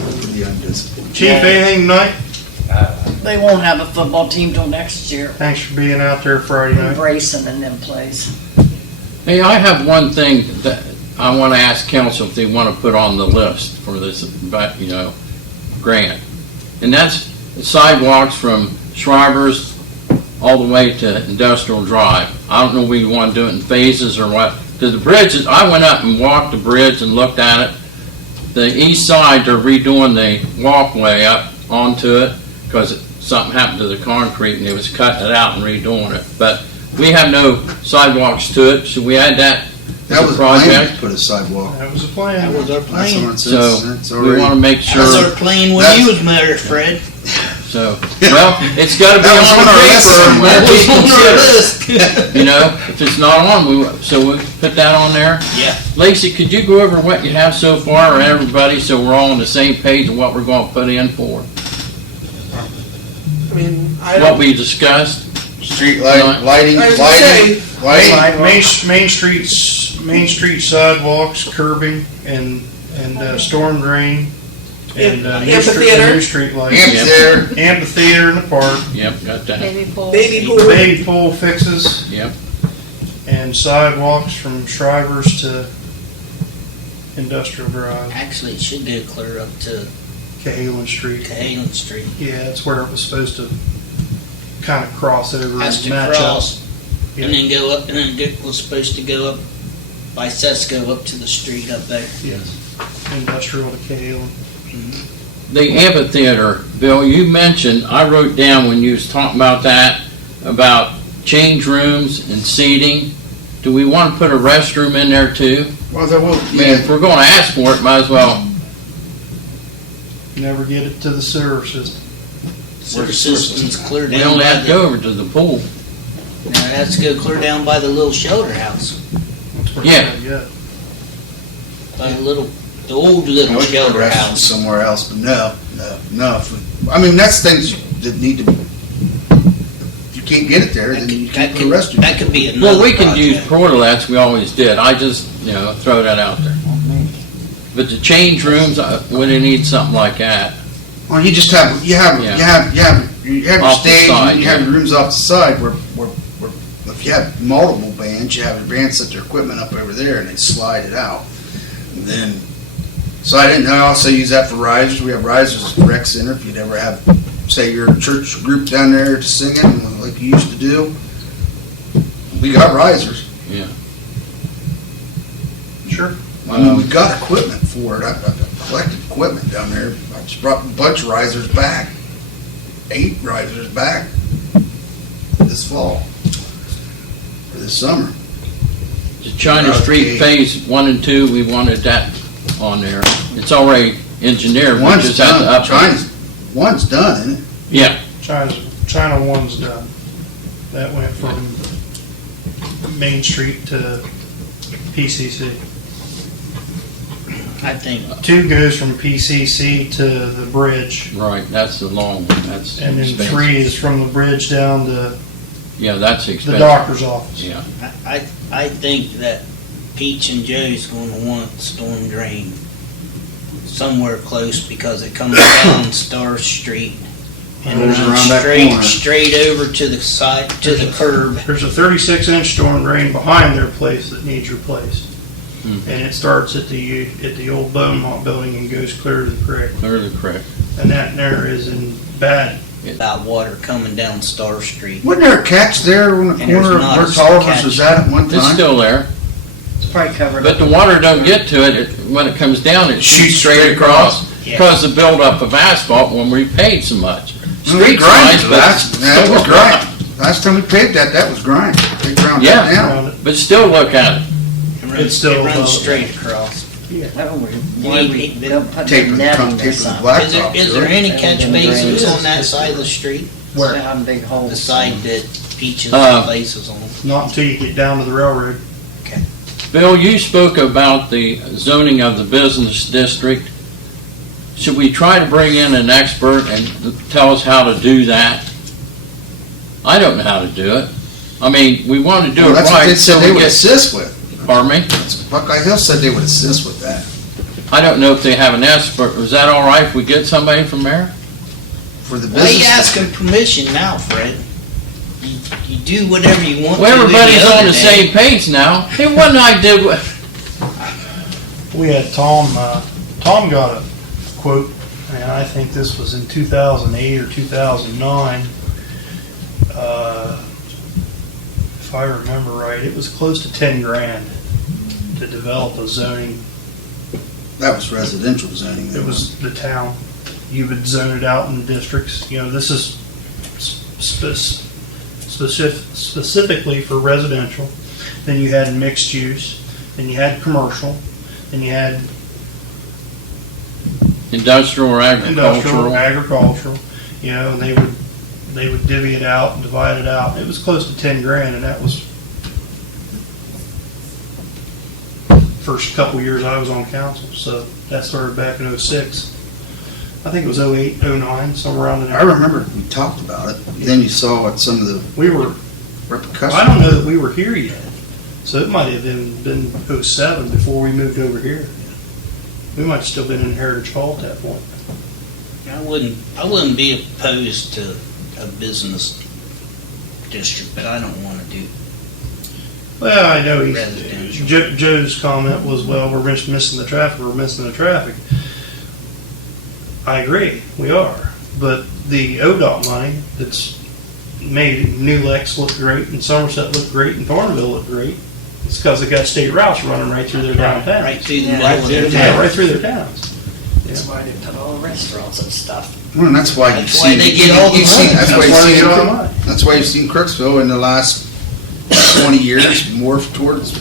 Chief, anything tonight? They won't have a football team till next year. Thanks for being out there Friday night. Brayson and them plays. Hey, I have one thing that I want to ask council if they want to put on the list for this, grant. And that's the sidewalks from Shriver's all the way to Industrial Drive. I don't know if we want to do it in phases or what. Because the bridges, I went up and walked the bridge and looked at it. The east side, they're redoing the walkway up onto it because something happened to the concrete and they was cutting it out and redoing it. But we have no sidewalks to it. Should we add that That as was a a plan to project? put a sidewalk. That was the plan. That was our That's what plan. it So says. It's we already- want to make That was our sure. plan when you was mayor, Fred. So, well, it's got to be That was on on the our list paper. somewhere. When That was we on our consider. list. You know, if it's not on, so we put that on there. Yeah. Lacey, could you go over what you have so far, or everybody, so we're all on the same page of what we're going to put in for? I mean, I What don't. we discussed? Street lighting, I was gonna say, Main Street sidewalks, curbing, and storm drain, and Amphitheater. new street lights. Amphitheater. Amphitheater in the park, Yep, got that. Baby pool. Baby pool. baby pool fixes, Yep. and sidewalks from Shriver's to Industrial Drive, Actually, it should go clear up to Cahalan Street. Cahalan Street. Yeah, that's where it was supposed to kind of cross over Has and to match up. cross, Yeah. and then go up, and then it was supposed to go up by Sesco up to the street up there. Yes, industrial to Cahalan. The amphitheater, Bill, you mentioned, I wrote down when you was talking about that, about change rooms and seating. Do we want to put a restroom in there too? Well, there will, I mean, if we're going to ask for it, might as well. Never get it to the sewer system. Sewer system's clear We down only by have to go over to the pool. Now, it has to go clear down by the little shelter house, That's where Yeah. it's at. by the old little I would put a shelter restroom house. somewhere else, but no. I mean, that's things that need to, if you can't get it there, then you can't put a restroom. That could be another Well, we can use project. portalets, we always did. I just, throw that out there. But the change rooms, we didn't need something like that. Well, you just have, you have your Off the stage, side, and you have yeah. your rooms off the side where if you have multiple bands, you have your bands set their equipment up over there and they slide it out. And then, so I also use that for risers. We have risers at the rec center. If you'd ever have, say, your church group down there singing like you used to do, we got risers. Yeah. Sure. I mean, we've got equipment for it. I've collected equipment down there. I just brought a bunch of risers back. 8 risers back this fall. For this summer. The China Street Phase 1 and 2, we wanted that on there. It's already engineered, we One's just have to done. update. One's done, isn't it? Yeah, China 1's done. That went from Main Street to PCC. I think 2 goes from PCC to the bridge, right, that's the long one, that's and then expensive. 3 is from the bridge down to Yeah, that's the expensive. doctor's office. Yeah, I think that Peach and Joe's gonna want storm drain somewhere close because it comes down Star Street and Goes around runs that corner. straight over to the side, to the curb. There's a 36-inch storm drain behind their place that needs replaced. And it starts at the old Beaumont building and goes clear to the creek. Clear the creek. And that there is in bad. About water coming down Star Street. Wasn't there a catch there on the And there's corner of not where a Tolliver's catch. was at one time? It's still there, It's probably covered but up. the water don't get to it. When it comes down, it shoots Shoots straight straight across Yeah. because of the buildup of asphalt when we paid so much. We grinded Street's it nice, last, but that still was look at grind. Last time we paved that was grind. They ground Yeah. that down. Around it. But still look at it. It's still It runs above. straight across. Oh, why we don't put Tape the the netting tape this the up? black Is there, top. is there any catch Everything basins drains. on that side of the street? Where? How big holes. The side that Peaches Uh, places on? Not until you get down to the railroad. Bill, you spoke about the zoning of the business district. Should we try to bring in an expert and tell us how to do that? I don't know how to do it. I mean, we want to do Well, it that's what they right, so said they we would get, assist with. pardon me? Buckeye Hill said they would assist with that. I don't know if they have an expert. Is that all right if we get somebody from there? For the Why are you business. asking permission now, Fred? You do whatever you want to. Well, any everybody's other on the day. same page now. Hey, what I did, We had Tom got a quote, and I think this was in 2008 or 2009. If I remember right, it was close to 10 grand to develop a zoning. That was residential zoning. It was the town. You would zone it out in districts. You know, this is specifically for residential. Then you had mixed use. Then you had commercial. Then you had industrial or industrial, agricultural? agricultural. You know, and they would divvy it out and divide it out. It was close to 10 grand, and that was first couple years I was on council. So that started back in '06. I think it was '08, '09, somewhere around there. I remember we talked about it. Then you saw what some of the We were, repercussions. I don't know that we were here yet. So it might have been '07 before we moved over here. We might have still been in Heritage Hall at that point. I wouldn't be opposed to a business district, but I don't want to do. Well, I know Residential. Joe's comment was, well, we're just missing the traffic, we're missing the traffic. I agree, we are. But the ODOT money that's made New Lex look great and Somerset look great and Thornville look great, it's because they got state routes running right through their downtown. Right through the Yeah, middle of their Yeah, town. right through their towns. That's why they put all the restaurants and stuff. Well, and that's why you've That's why seen. they get all the you've seen- money. That's why That's why they you've get all the seen, money. that's why you've seen Crooksville in the last 20 years morph towards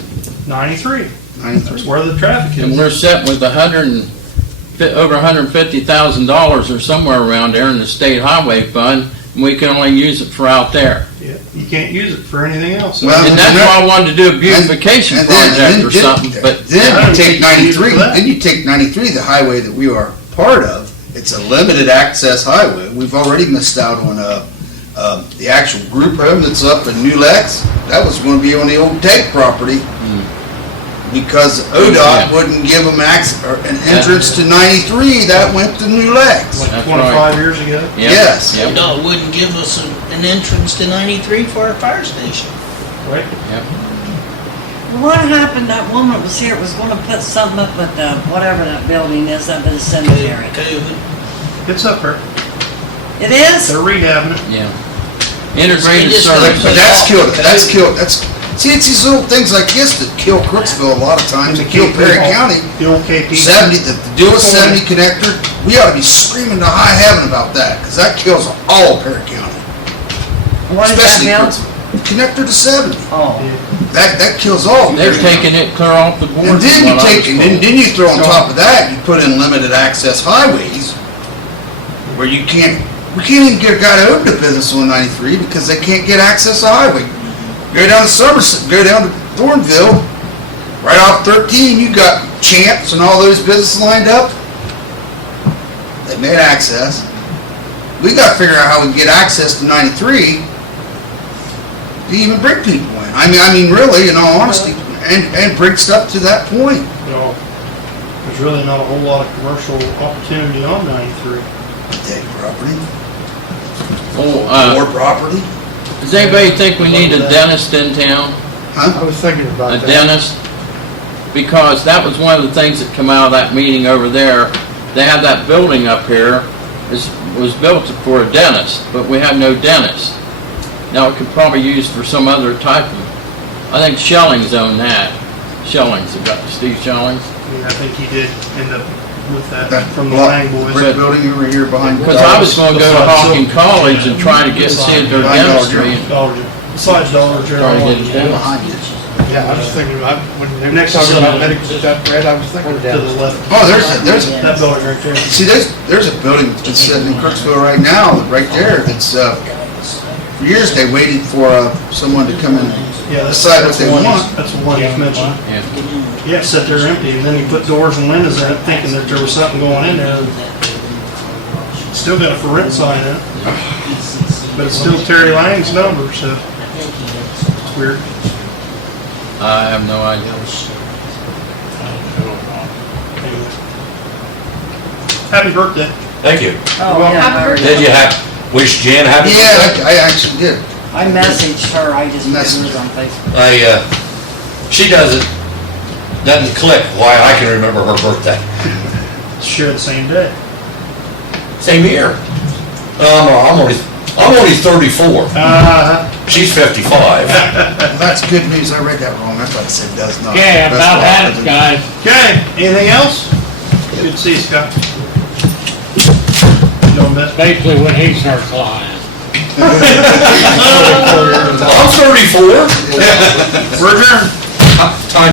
93, 93. that's where the traffic And is. we're sitting with over $150,000 or somewhere around there in the state highway fund, and we can only use it for out there. Yeah, you can't use it for anything else. Well, And that's why I wanted to do a beautification project or something, but Then you take 93, then you take 93, the highway that we are part of, it's a limited access highway. We've already missed out on, the actual group home that's up in New Lex. That was gonna be on the old Tech property. Because ODOT wouldn't give them access, or an entrance to 93, that went to New Lex. Like That's 25 right. years ago. Yep, Yes. yep, ODOT wouldn't give us an entrance to 93 for our fire station. Right? yep. What happened, that woman was here, was gonna put something up at the, whatever that building is up at the cemetery. COVID. It's up there. It is? They're rehabbing it. Yeah. Integrated They just service. But that's killed, see, it's these little things like this that kill Crooksville a lot of times, they kill Perry County. The old KP. 70, the deal with 70 connector, we ought to be screaming to high heaven about that, because that kills all of Perry County. What is that, Especially Bill? Crooksville. Connector to 70, Oh. that kills all. of They're Perry County. taking it clear off the board. And then from you what I take, was and told. then you throw on top of that, you put in limited access highways, where you can't, we can't even get a guy to open a business on 93 because they can't get access to highway. Go down to Somerset, go down to Thornville, right off 13, you got Champs and all those businesses lined up. They made access. We gotta figure out how we can get access to 93 to even bring people in. I mean, really, in all honesty, and bring stuff to that point. You know, There's really not a whole lot of commercial opportunity on 93. Dead property, Oh, more property. does anybody think we need a dentist in town? I was thinking about A that. dentist? Because that was one of the things that come out of that meeting over there. They have that building up here, was built for a dentist, but we have no dentist. Now, it could probably use for some other type of, I think Schelling's own that. Schelling's, Steve Schelling's. Yeah, I think he did end up with that That from the block, Lang boys. brick building over here behind. Because I was gonna go to Hawking College and try to get, see if their dentistry. Besides Dollar Try to get General. a dentist. Behind it. Yeah, I was thinking about, when they were Next talking to about the- medical stuff, Brad, I was thinking To down. the left. Oh, there's a, That building right there. see, there's a building that's sitting in Crooksville right now, right there, that's, for years they waited for, someone to come in and Yeah, that's decide what the they one. want. That's the one you mentioned. Yeah. Yeah, it sat there empty, and then you put doors and windows in it, thinking that there was something going in there. Still got a for rent sign in it, but it's still Terry Lang's number, so it's weird. I have no idea. Anyway. Happy birthday. Thank you. Oh, yeah, I already- Did you wish Jan happy Yeah, birthday? I actually did. I messaged her, I just Messaged messaged on Facebook. She doesn't click why I can remember her birthday. Share the same day. Same year. I'm only 34. She's 55. Well, that's good news, I read that wrong, I thought it said does not. Okay, That's about wrong. had it, guys. Okay, anything else? Good to see you, Scott. Doing best. Basically when he starts lying. I'm 34. We're adjourned. Time